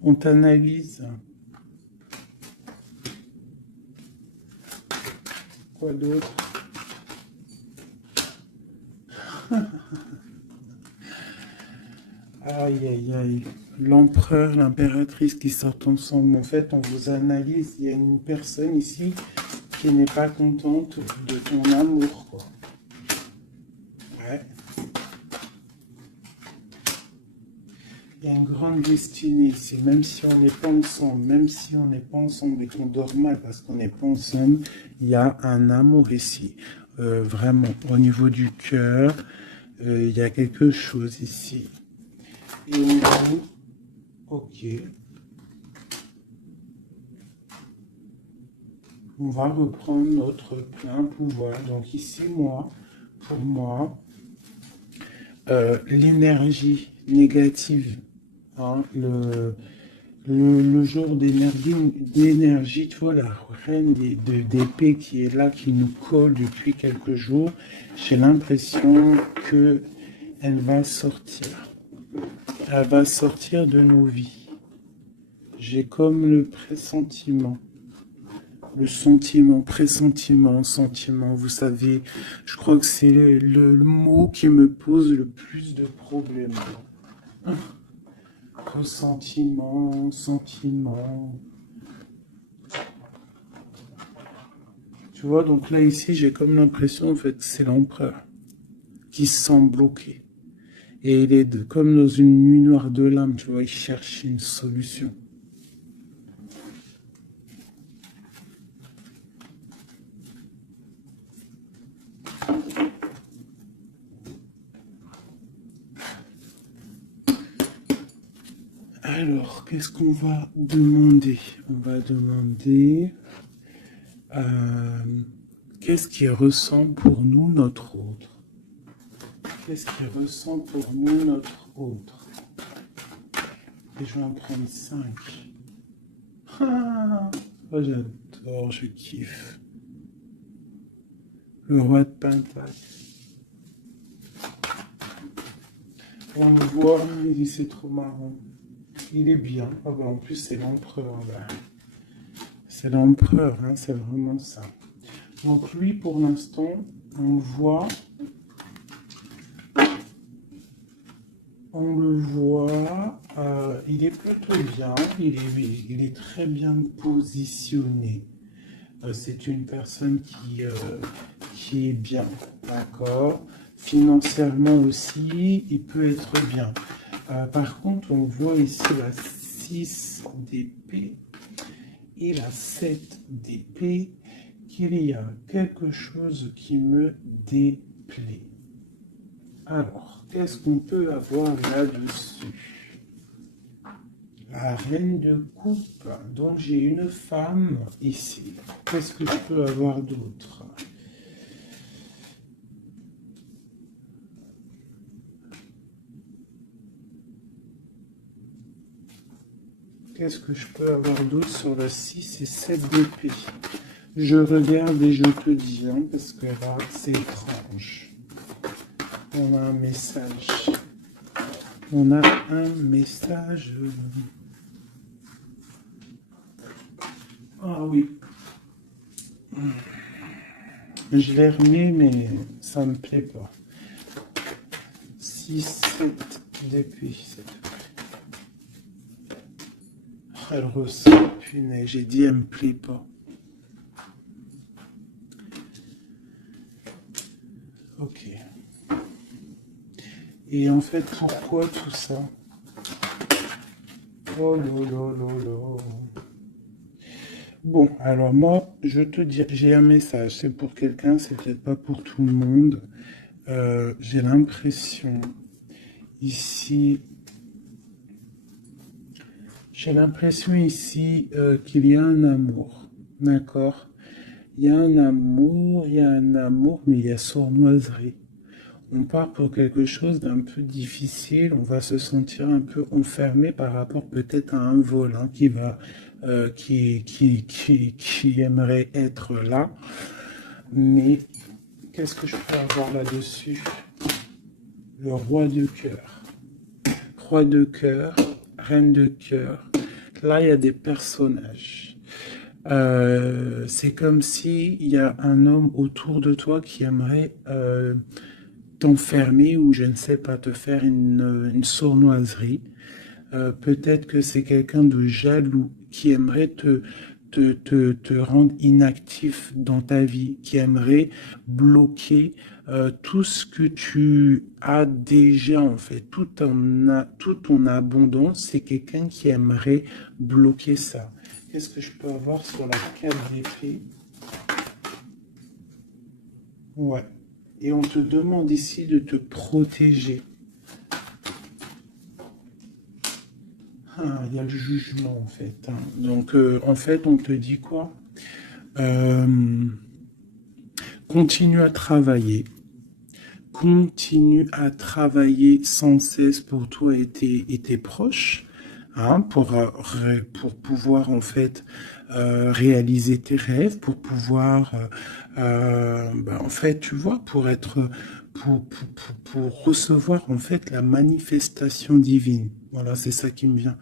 On t'analyse. Quoi d'autre? Aïe, aïe, aïe. L'empereur, l'impératrice qui sortent ensemble. En fait, on vous analyse. Il y a une personne ici qui n'est pas contente de ton amour, quoi. Ouais. Il y a une grande destinée ici, même si on n'est pas ensemble, même si on n'est pas ensemble et qu'on dort mal parce qu'on n'est pas ensemble, il y a un amour ici. Vraiment, au niveau du cœur, il y a quelque chose ici. Et on va où? Ok. On va reprendre notre plein pouvoir. Donc ici, moi, pour moi, l'énergie négative, hein, le genre d'énergie, tu vois, la reine d'épée qui est là, qui nous colle depuis quelques jours, j'ai l'impression que elle va sortir. Elle va sortir de nos vies. J'ai comme le pressentiment. Le sentiment, pressentiment, sentiment, vous savez, je crois que c'est le mot qui me pose le plus de problèmes. Ressentiment, sentiment. Tu vois, donc là, ici, j'ai comme l'impression, en fait, que c'est l'empereur qui se sent bloqué. Et il est comme dans une nuit noire de l'âme, tu vois, il cherche une solution. Alors, qu'est-ce qu'on va demander? On va demander Qu'est-ce qui ressent pour nous notre autre? Qu'est-ce qui ressent pour nous notre autre? Et je vais en prendre 5. Ah, oh, j'adore, je kiffe. Le roi de Pentacle. On le voit, c'est trop marrant. Il est bien. Ah bah, en plus, c'est l'empereur. Là. C'est l'empereur, hein, c'est vraiment ça. Donc lui, pour l'instant, on le voit. On le voit, il est plutôt bien, il est très bien positionné. C'est une personne qui est bien, d'accord. Financièrement aussi, il peut être bien. Par contre, on voit ici la 6 d'épée et la 7 d'épée, qu'il y a quelque chose qui me déplaît. Alors, qu'est-ce qu'on peut avoir là-dessus? La reine de coupe. Donc, j'ai une femme ici. Qu'est-ce que je peux avoir d'autre? Qu'est-ce que je peux avoir d'autre sur la 6 et 7 d'épée? Je regarde et je te dis, hein, parce que là, c'est étrange. On a un message. On a un message. Ah oui. Je l'ai remis, mais ça me plaît pas. 6, 7 d'épée. Elle ressort. Punaise, j'ai dit, elle me plaît pas. Ok. Et en fait, pourquoi tout ça? Oh là là là là. Bon, alors moi, je te dis, j'ai un message. C'est pour quelqu'un, c'est peut-être pas pour tout le monde. J'ai l'impression ici, qu'il y a un amour. D'accord? Il y a un amour, mais il y a sournoiserie. On part pour quelque chose d'un peu difficile, on va se sentir un peu enfermé par rapport peut-être à un volant qui aimerait être là. Mais qu'est-ce que je peux avoir là-dessus? Le roi de cœur. Roi de cœur, reine de cœur. Là, il y a des personnages. C'est comme si il y a un homme autour de toi qui aimerait t'enfermer ou je ne sais pas, te faire une sournoiserie. Peut-être que c'est quelqu'un de jaloux qui aimerait te rendre inactif dans ta vie, qui aimerait bloquer tout ce que tu as déjà en fait, toute ton abondance, c'est quelqu'un qui aimerait bloquer ça. Qu'est-ce que je peux avoir sur la 4 d'épée? Ouais. Et on te demande ici de te protéger. Ah, il y a le jugement en fait. Hein. Donc en fait, on te dit quoi? Continue à travailler. Continue à travailler sans cesse pour toi et tes proches. Hein, pour pouvoir en fait réaliser tes rêves, pour pouvoir en fait tu vois pour recevoir en fait la manifestation divine. Voilà, c'est ça qui me vient.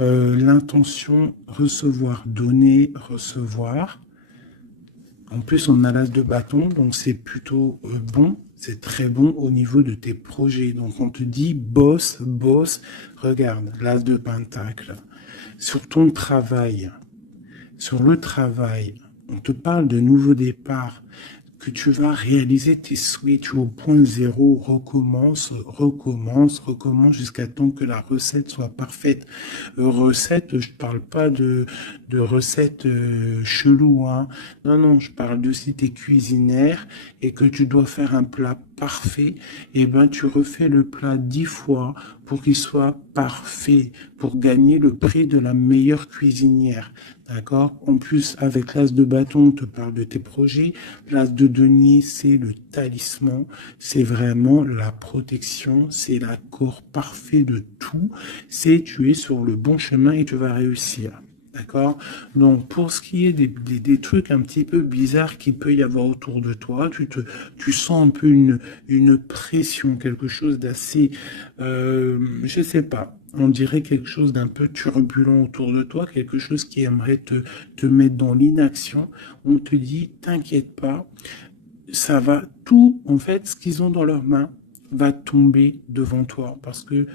L'intention, recevoir, donner, recevoir. En plus, on a l'as de bâton, donc c'est plutôt bon. C'est très bon au niveau de tes projets. Donc, on te dit, bosse, bosse. Regarde, l'as de pentacle. Sur ton travail, sur le travail, on te parle de nouveau départ, que tu vas réaliser tes souhaits, tu es au point zéro, recommence jusqu'à temps que la recette soit parfaite. Recette, je parle pas de recette chelou, hein. Non, je parle de si tu es cuisinière et que tu dois faire un plat parfait, et ben tu refais le plat 10 fois pour qu'il soit parfait, pour gagner le prix de la meilleure cuisinière. D'accord? En plus, avec l'as de bâton, on te parle de tes projets. L'as de denier, c'est le talisman. C'est vraiment la protection. C'est l'accord parfait de tout. C'est tu es sur le bon chemin et tu vas réussir. D'accord? Donc, pour ce qui est des trucs un petit peu bizarres qu'il peut y avoir autour de toi, tu sens un peu une pression, quelque chose d'assez, je sais pas, on dirait quelque chose d'un peu turbulent autour de toi, quelque chose qui aimerait te mettre dans l'inaction. On te dit, t'inquiète pas, ça va, tout, en fait, ce qu'ils ont dans leurs mains va tomber devant toi parce que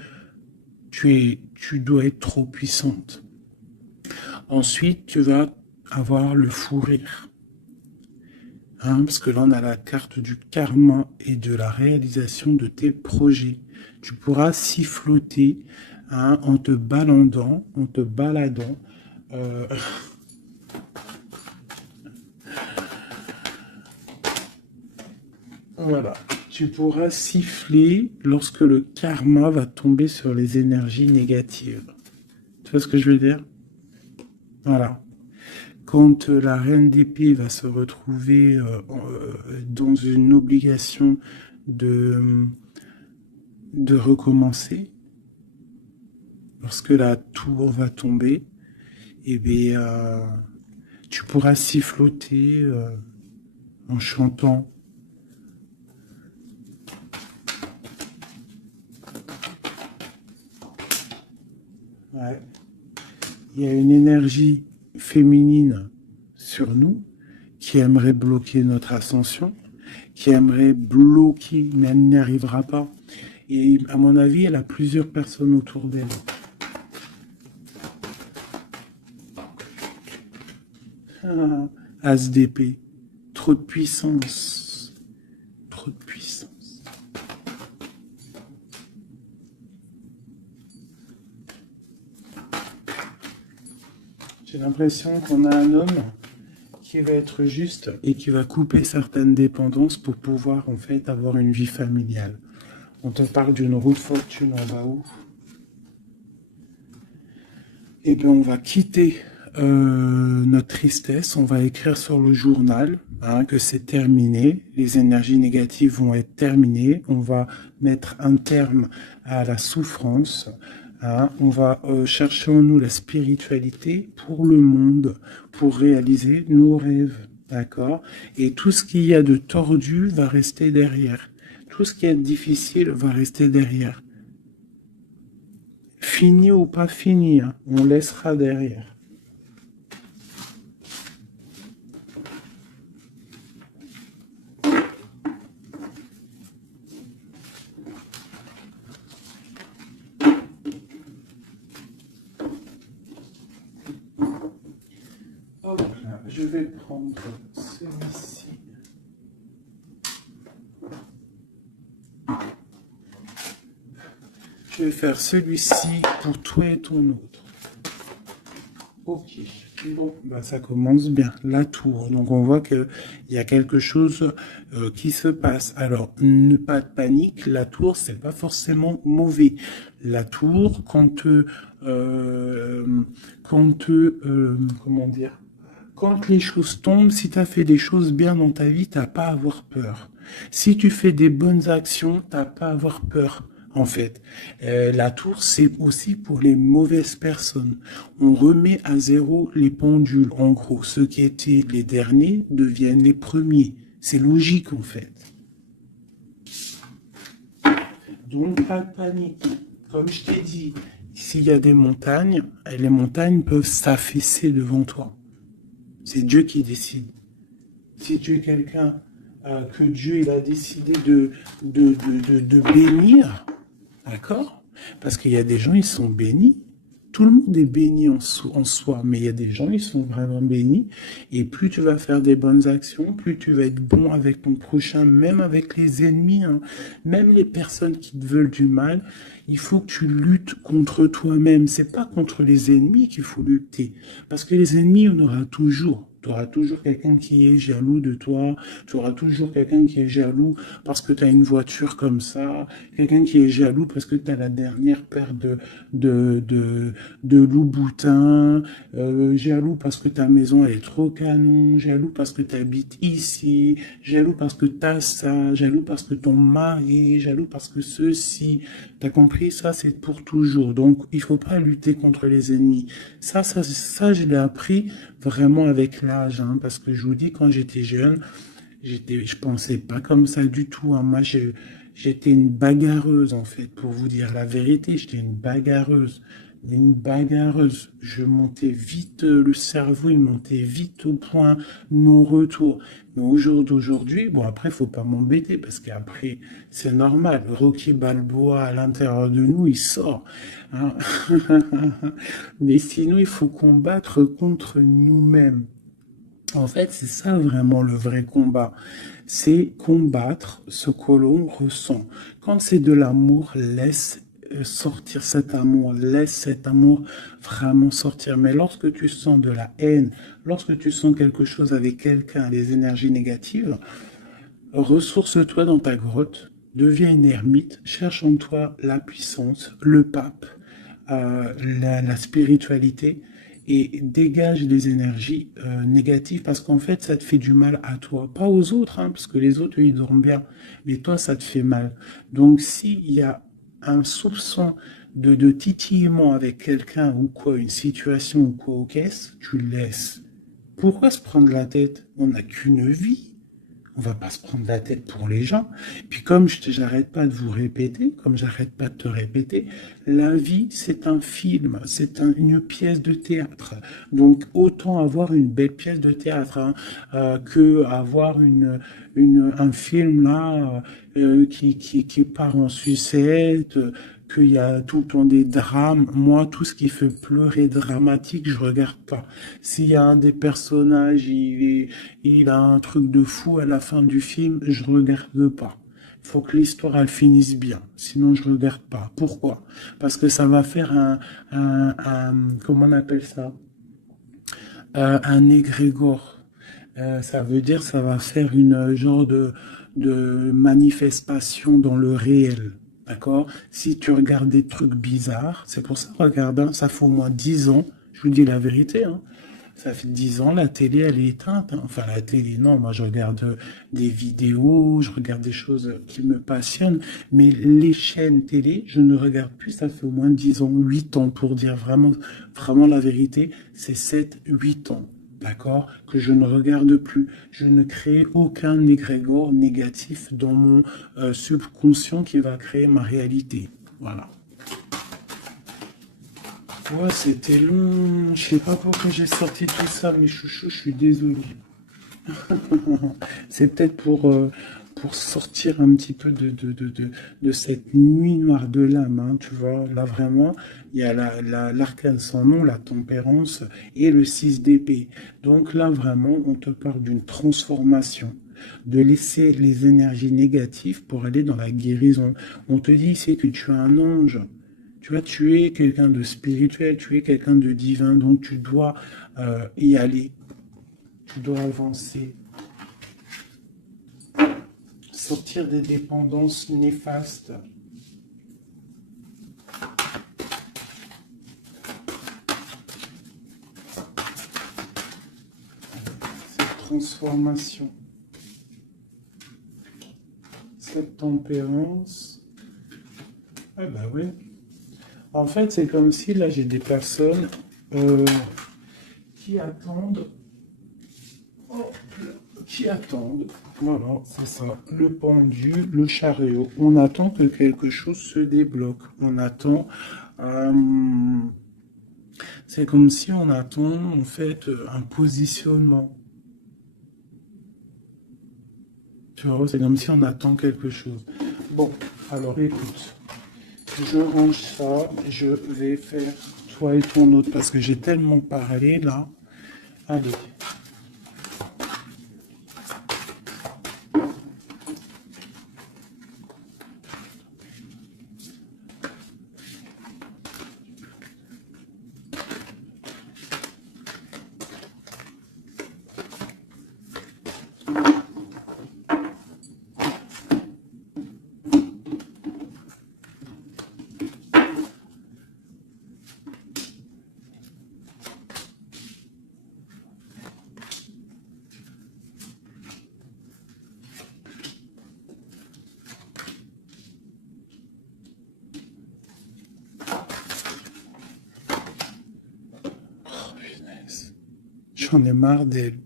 tu dois être trop puissante. Ensuite, tu vas avoir le fou rire. Hein, parce que là, on a la carte du karma et de la réalisation de tes projets. Tu pourras siffloter hein, en te baladant, voilà. Tu pourras siffler lorsque le karma va tomber sur les énergies négatives. Tu vois ce que je veux dire? Voilà. Quand la reine d'épée va se retrouver dans une obligation de, de recommencer, lorsque la tour va tomber, eh bien, tu pourras siffloter en chantant. Ouais. Il y a une énergie féminine sur nous qui aimerait bloquer notre ascension, qui aimerait bloquer, mais elle n'y arrivera pas. Et à mon avis, elle a plusieurs personnes autour d'elle. Ah, As d'épée, trop de puissance, trop de puissance. J'ai l'impression qu'on a un homme qui va être juste et qui va couper certaines dépendances pour pouvoir en fait avoir une vie familiale. On te parle d'une roue de fortune en bas haut. Et bien on va quitter notre tristesse, on va écrire sur le journal hein, que c'est terminé, les énergies négatives vont être terminées, on va mettre un terme à la souffrance. Hein, on va chercher en nous la spiritualité pour le monde, pour réaliser nos rêves, d'accord? Et tout ce qu'il y a de tordu va rester derrière. Tout ce qui est difficile va rester derrière. Fini ou pas fini, hein, on laissera derrière. Je vais prendre celui-ci. Je vais faire celui-ci pour toi et ton autre. Ok. Bon, bah ça commence bien. La tour. Donc on voit qu'il y a quelque chose qui se passe. Alors, ne pas de panique. La tour, c'est pas forcément mauvais. La tour, comment dire? Quand les choses tombent, si tu as fait des choses bien dans ta vie, t'as pas à avoir peur. Si tu fais des bonnes actions, t'as pas à avoir peur. En fait, la tour, c'est aussi pour les mauvaises personnes. On remet à zéro les pendules. En gros, ceux qui étaient les derniers deviennent les premiers. C'est logique, en fait. Donc, pas de panique. Comme je t'ai dit, s'il y a des montagnes, les montagnes peuvent s'affaisser devant toi. C'est Dieu qui décide. Si tu es quelqu'un que Dieu il a décidé de bénir, d'accord? Parce qu'il y a des gens, ils sont bénis. Tout le monde est béni en soi, mais il y a des gens, ils sont vraiment bénis. Et plus tu vas faire des bonnes actions, plus tu vas être bon avec ton prochain, même avec les ennemis, hein, même les personnes qui te veulent du mal. Il faut que tu luttes contre toi-même. C'est pas contre les ennemis qu'il faut lutter. Parce que les ennemis, on aura toujours. Tu auras toujours quelqu'un qui est jaloux de toi, tu auras toujours quelqu'un qui est jaloux parce que tu as une voiture comme ça, quelqu'un qui est jaloux parce que tu as la dernière paire de, de, de Louboutin, jaloux parce que ta maison elle est trop canon, jaloux parce que tu habites ici, jaloux parce que tu as ça, jaloux parce que ton mari, jaloux parce que ceci. T'as compris? Ça, c'est pour toujours. Donc, il faut pas lutter contre les ennemis. Ça, je l'ai appris vraiment avec l'âge, hein, parce que je vous dis, quand j'étais jeune, je pensais pas comme ça du tout, hein. Moi, j'étais une bagarreuse, en fait, pour vous dire la vérité. J'étais une bagarreuse. Une bagarreuse. Je montais vite, le cerveau, il montait vite au point non-retour. Mais au jour d'aujourd'hui, bon, après, faut pas m'embêter, parce qu'après, c'est normal. Rocky Balboa, à l'intérieur de nous, il sort, hein. Mais sinon, il faut combattre contre nous-mêmes. En fait, c'est ça vraiment le vrai combat. C'est combattre ce que l'on ressent. Quand c'est de l'amour, laisse sortir cet amour, laisse cet amour vraiment sortir. Mais lorsque tu sens de la haine, lorsque tu sens quelque chose avec quelqu'un, des énergies négatives, ressource-toi dans ta grotte, deviens une ermite, cherche en toi la puissance, le pape, la spiritualité et dégage les énergies négatives parce qu'en fait ça te fait du mal à toi, pas aux autres, hein, parce que les autres ils dorment bien, mais toi ça te fait mal. Donc s'il y a un soupçon de titillement avec quelqu'un ou quoi, une situation ou quoi au caisse, tu le laisses. Pourquoi se prendre la tête? On n'a qu'une vie. On va pas se prendre la tête pour les gens. Puis comme j'arrête pas de vous répéter, comme j'arrête pas de te répéter, la vie c'est un film, c'est une pièce de théâtre. Donc autant avoir une belle pièce de théâtre, hein, que avoir un film là qui part en sucette, qu'il y a tout le temps des drames. Moi, tout ce qui fait pleurer dramatique, je regarde pas. S'il y a un des personnages, il a un truc de fou à la fin du film, je regarde pas. Il faut que l'histoire elle finisse bien, sinon je regarde pas. Pourquoi? Parce que ça va faire comment on appelle ça? Un égrégore. Ça veut dire ça va faire une genre de manifestation dans le réel. D'accord? Si tu regardes des trucs bizarres, c'est pour ça, regarde, hein, ça fait au moins 10 ans, je vous dis la vérité, hein, ça fait 10 ans, la télé, elle est éteinte, hein. Enfin, la télé, non, moi je regarde des vidéos, je regarde des choses qui me passionnent, mais les chaînes télé, je ne regarde plus, ça fait au moins 10 ans, 8 ans, pour dire vraiment, vraiment la vérité, c'est 7, 8 ans. D'accord? Que je ne regarde plus. Je ne crée aucun égrégore négatif dans mon subconscient qui va créer ma réalité. Voilà. Ouais, c'était long. Je sais pas pourquoi j'ai sorti tout ça, mes chouchous, je suis désolé. C'est peut-être pour sortir un petit peu de cette nuit noire de l'âme, hein, tu vois. Là, vraiment, il y a l'arcane sans nom, la tempérance et le 6 d'épée. Donc là, vraiment, on te parle d'une transformation, de laisser les énergies négatives pour aller dans la guérison. On te dit, c'est que tu es un ange. Tu vois, tu es quelqu'un de spirituel, tu es quelqu'un de divin, donc tu dois y aller, tu dois avancer, sortir des dépendances néfastes. Cette transformation, cette tempérance. Ah bah oui. En fait, c'est comme si là j'ai des personnes qui attendent, oh, qui attendent. Voilà, c'est ça. Le pendu, le chariot. On attend que quelque chose se débloque. On attend. euh, c'est comme si on attend en fait un positionnement. Tu vois, c'est comme si on attend quelque chose. Bon, alors écoute, je range ça, je vais faire toi et ton autre parce que j'ai tellement parlé là. Allez. J'en ai marre d'elle.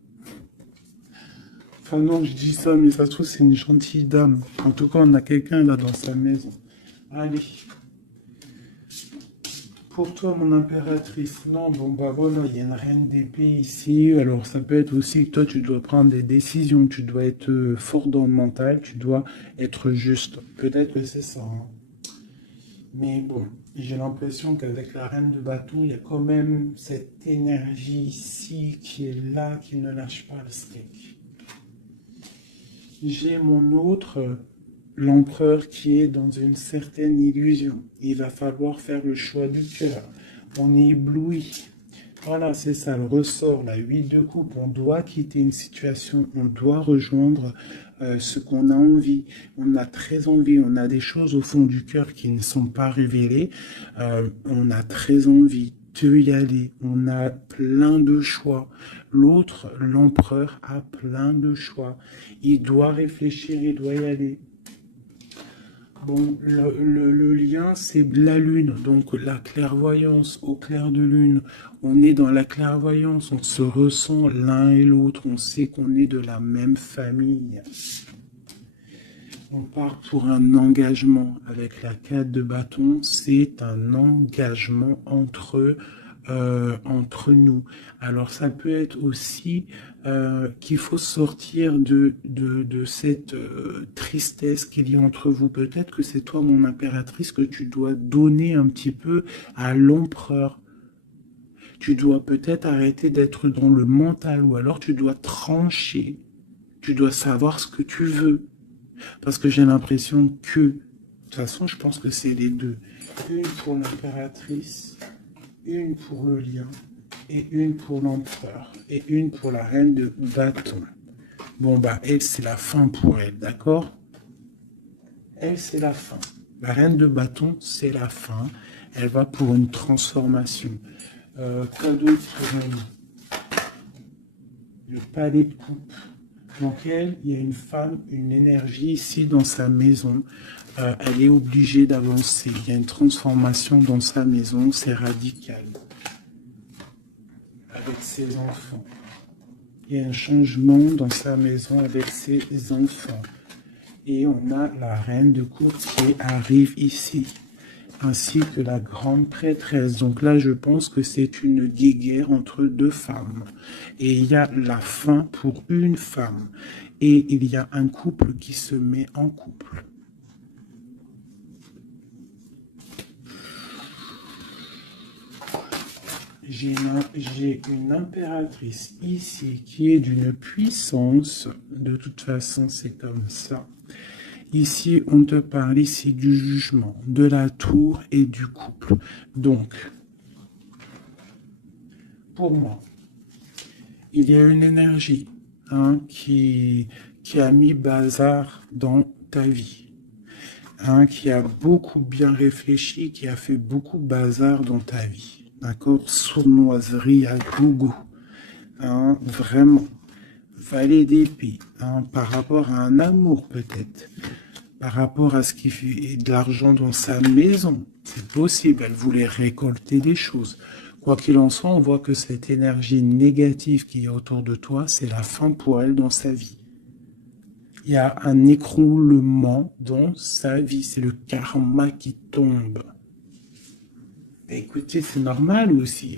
Enfin non, je dis ça, mais ça se trouve, c'est une gentille dame. En tout cas, on a quelqu'un là dans sa maison. Allez. Pour toi, mon impératrice, non, bon bah voilà, il y a une reine d'épée ici. Alors ça peut être aussi que toi, tu dois prendre des décisions, tu dois être fort dans le mental, tu dois être juste. Peut-être que c'est ça, hein. Mais bon, j'ai l'impression qu'avec la reine de bâton, il y a quand même cette énergie ici qui est là, qui ne lâche pas le steak. J'ai mon autre, l'empereur qui est dans une certaine illusion. Il va falloir faire le choix du cœur. On est ébloui. Voilà, c'est ça le ressort, la 8 de coupe. On doit quitter une situation, on doit rejoindre ce qu'on a envie. On a très envie, on a des choses au fond du cœur qui ne sont pas révélées. On a très envie de y aller. On a plein de choix. L'autre, l'empereur, a plein de choix. Il doit réfléchir, il doit y aller. Bon, le lien, c'est la lune, donc la clairvoyance au clair de lune. On est dans la clairvoyance, on se ressent l'un et l'autre, on sait qu'on est de la même famille. On part pour un engagement. Avec la 4 de bâton, c'est un engagement entre nous. Alors ça peut être aussi qu'il faut sortir de cette tristesse qu'il y a entre vous. Peut-être que c'est toi, mon impératrice, que tu dois donner un petit peu à l'empereur. Tu dois peut-être arrêter d'être dans le mental ou alors tu dois trancher. Tu dois savoir ce que tu veux. Parce que j'ai l'impression que, de toute façon, je pense que c'est les deux. Une pour l'impératrice, une pour le lion, et une pour l'empereur, et une pour la reine de bâton. Bon, bah, elle, c'est la fin pour elle, d'accord? Elle, c'est la fin. La reine de bâton, c'est la fin. Elle va pour une transformation. Quoi d'autre pour elle? Le palais de coupe. Donc elle, il y a une femme, une énergie ici dans sa maison. Elle est obligée d'avancer. Il y a une transformation dans sa maison, c'est radical. Avec ses enfants. Il y a un changement dans sa maison avec ses enfants. Et on a la reine de coupe qui arrive ici, ainsi que la grande prêtresse. Donc là, je pense que c'est une guéguerre entre deux femmes. Et il y a la fin pour une femme. Et il y a un couple qui se met en couple. J'ai une impératrice ici qui est d'une puissance. De toute façon, c'est comme ça. Ici, on te parle ici du jugement, de la tour et du couple. Donc, pour moi, il y a une énergie qui a mis bazar dans ta vie. Qui a beaucoup bien réfléchi, qui a fait beaucoup bazar dans ta vie. D'accord? Sournoiserie à gogo. Vraiment. Valet d'épée. Par rapport à un amour, peut-être. Par rapport à ce qui fait de l'argent dans sa maison. C'est possible. Elle voulait récolter des choses. Quoi qu'il en soit, on voit que cette énergie négative qui est autour de toi, c'est la fin pour elle dans sa vie. Il y a un écroulement dans sa vie. C'est le karma qui tombe. Écoutez, c'est normal aussi.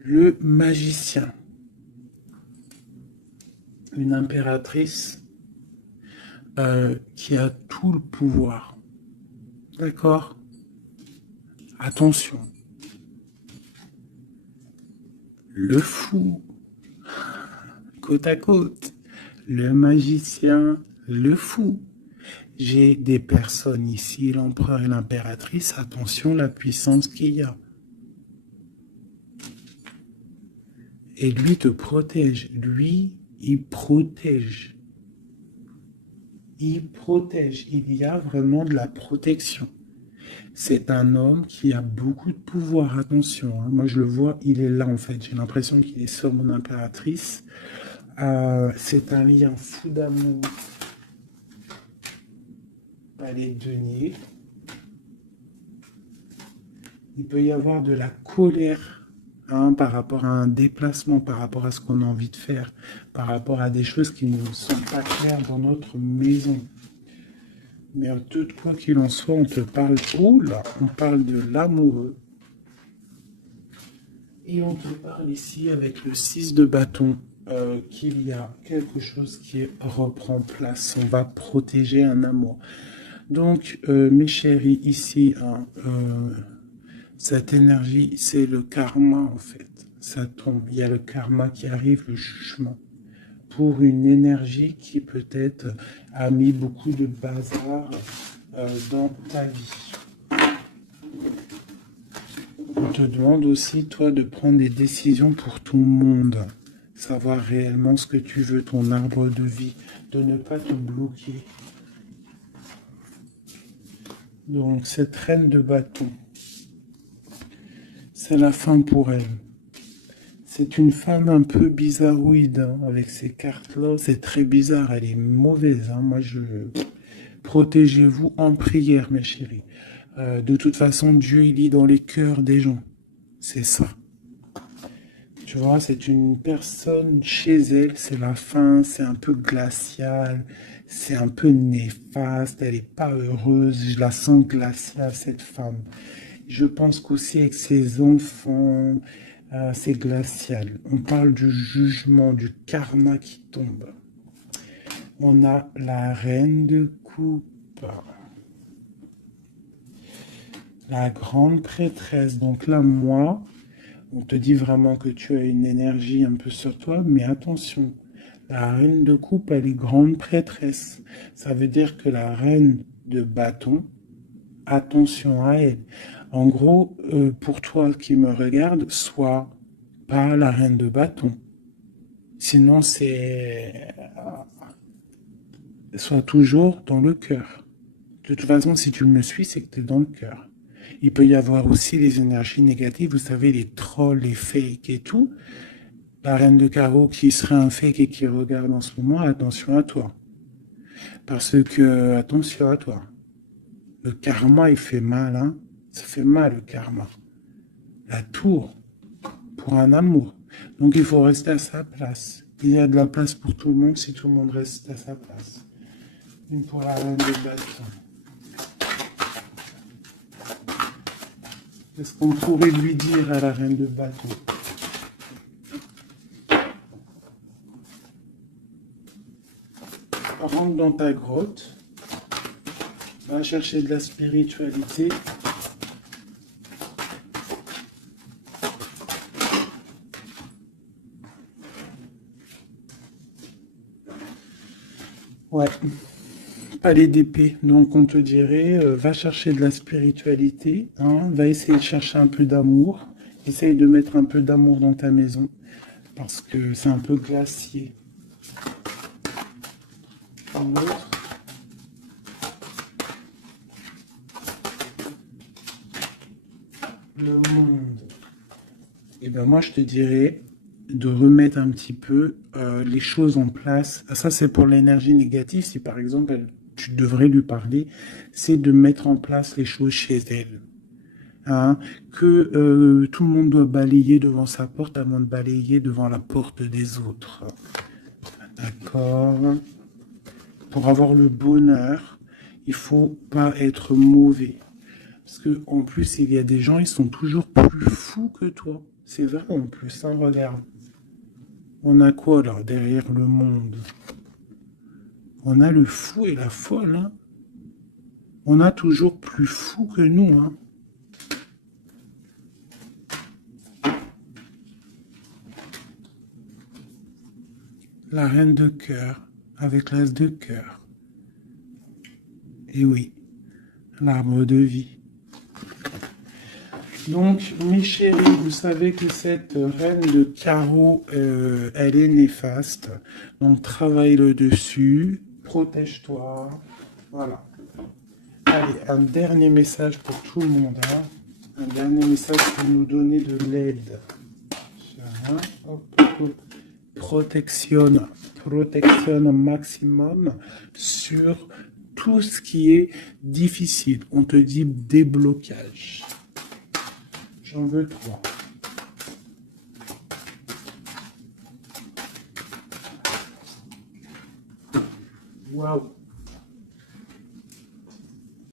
Le magicien. Une impératrice qui a tout le pouvoir. D'accord? Attention. Le fou. Côte à côte. Le magicien, le fou. J'ai des personnes ici, l'empereur et l'impératrice. Attention la puissance qu'il y a. Et lui te protège. Lui, il protège. Il protège. Il y a vraiment de la protection. C'est un homme qui a beaucoup de pouvoir. Attention, moi je le vois, il est là en fait. J'ai l'impression qu'il est sur mon impératrice. C'est un lien fou d'amour. Palais de denier. Il peut y avoir de la colère hein, par rapport à un déplacement, par rapport à ce qu'on a envie de faire, par rapport à des choses qui ne sont pas claires dans notre maison. Mais de quoi qu'il en soit, on te parle, oh là, on parle de l'amoureux. Et on te parle ici avec le 6 de bâton qu'il y a quelque chose qui reprend place. On va protéger un amour. Donc, mes chéris, ici, hein, cette énergie, c'est le karma en fait. Ça tombe. Il y a le karma qui arrive, le jugement. Pour une énergie qui peut-être a mis beaucoup de bazar dans ta vie. On te demande aussi, toi, de prendre des décisions pour ton monde. Savoir réellement ce que tu veux, ton arbre de vie. De ne pas te bloquer. Donc, cette reine de bâton, c'est la fin pour elle. C'est une femme un peu bizarroïde, hein, avec ces cartes-là. C'est très bizarre, elle est mauvaise. Hein. Moi, protégez-vous en prière, mes chéris. De toute façon, Dieu, il lit dans les cœurs des gens. C'est ça. Tu vois, c'est une personne chez elle, c'est la fin, c'est un peu glacial, c'est un peu néfaste, elle n'est pas heureuse, je la sens glaciale, cette femme. Je pense qu'aussi avec ses enfants, c'est glacial. On parle du jugement, du karma qui tombe. On a la reine de coupe. La grande prêtresse. Donc là, moi, on te dit vraiment que tu as une énergie un peu sur toi, mais attention. La reine de coupe, elle est grande prêtresse. Ça veut dire que la reine de bâton, attention à elle. En gros, pour toi qui me regarde, sois pas la reine de bâton. Sinon, sois toujours dans le cœur. De toute façon, si tu me suis, c'est que tu es dans le cœur. Il peut y avoir aussi les énergies négatives, vous savez, les trolls, les fakes et tout. La reine de carreau qui serait un fake et qui regarde en ce moment, attention à toi. Parce que, attention à toi. Le karma, il fait mal, hein. Ça fait mal, le karma. La tour, pour un amour. Donc, il faut rester à sa place. Il y a de la place pour tout le monde si tout le monde reste à sa place. Une pour la reine de bâton. Qu'est-ce qu'on pourrait lui dire à la reine de bâton? Rentre dans ta grotte. Va chercher de la spiritualité. Ouais. Palais d'épée. Donc on te dirait, va chercher de la spiritualité, hein, va essayer de chercher un peu d'amour, essaye de mettre un peu d'amour dans ta maison, parce que c'est un peu glacier. Un autre. Le monde. Et ben moi je te dirais de remettre un petit peu les choses en place. Ça c'est pour l'énergie négative, si par exemple tu devrais lui parler, c'est de mettre en place les choses chez elle. Hein, que tout le monde doit balayer devant sa porte avant de balayer devant la porte des autres. D'accord. Pour avoir le bonheur, il faut pas être mauvais. Parce que en plus, il y a des gens, ils sont toujours plus fous que toi. C'est vrai en plus, hein, regarde. On a quoi là, derrière le monde? On a le fou et la folle, hein. On a toujours plus fou que nous, hein. La reine de cœur, avec l'as de cœur. Et oui, l'arbre de vie. Donc, mes chéris, vous savez que cette reine de carreau, elle est néfaste. Donc, travaille le dessus, protège-toi. Voilà. Allez, un dernier message pour tout le monde. Hein. Un dernier message pour nous donner de l'aide. Protection au maximum sur tout ce qui est difficile. On te dit déblocage. J'en veux 3. Waouh.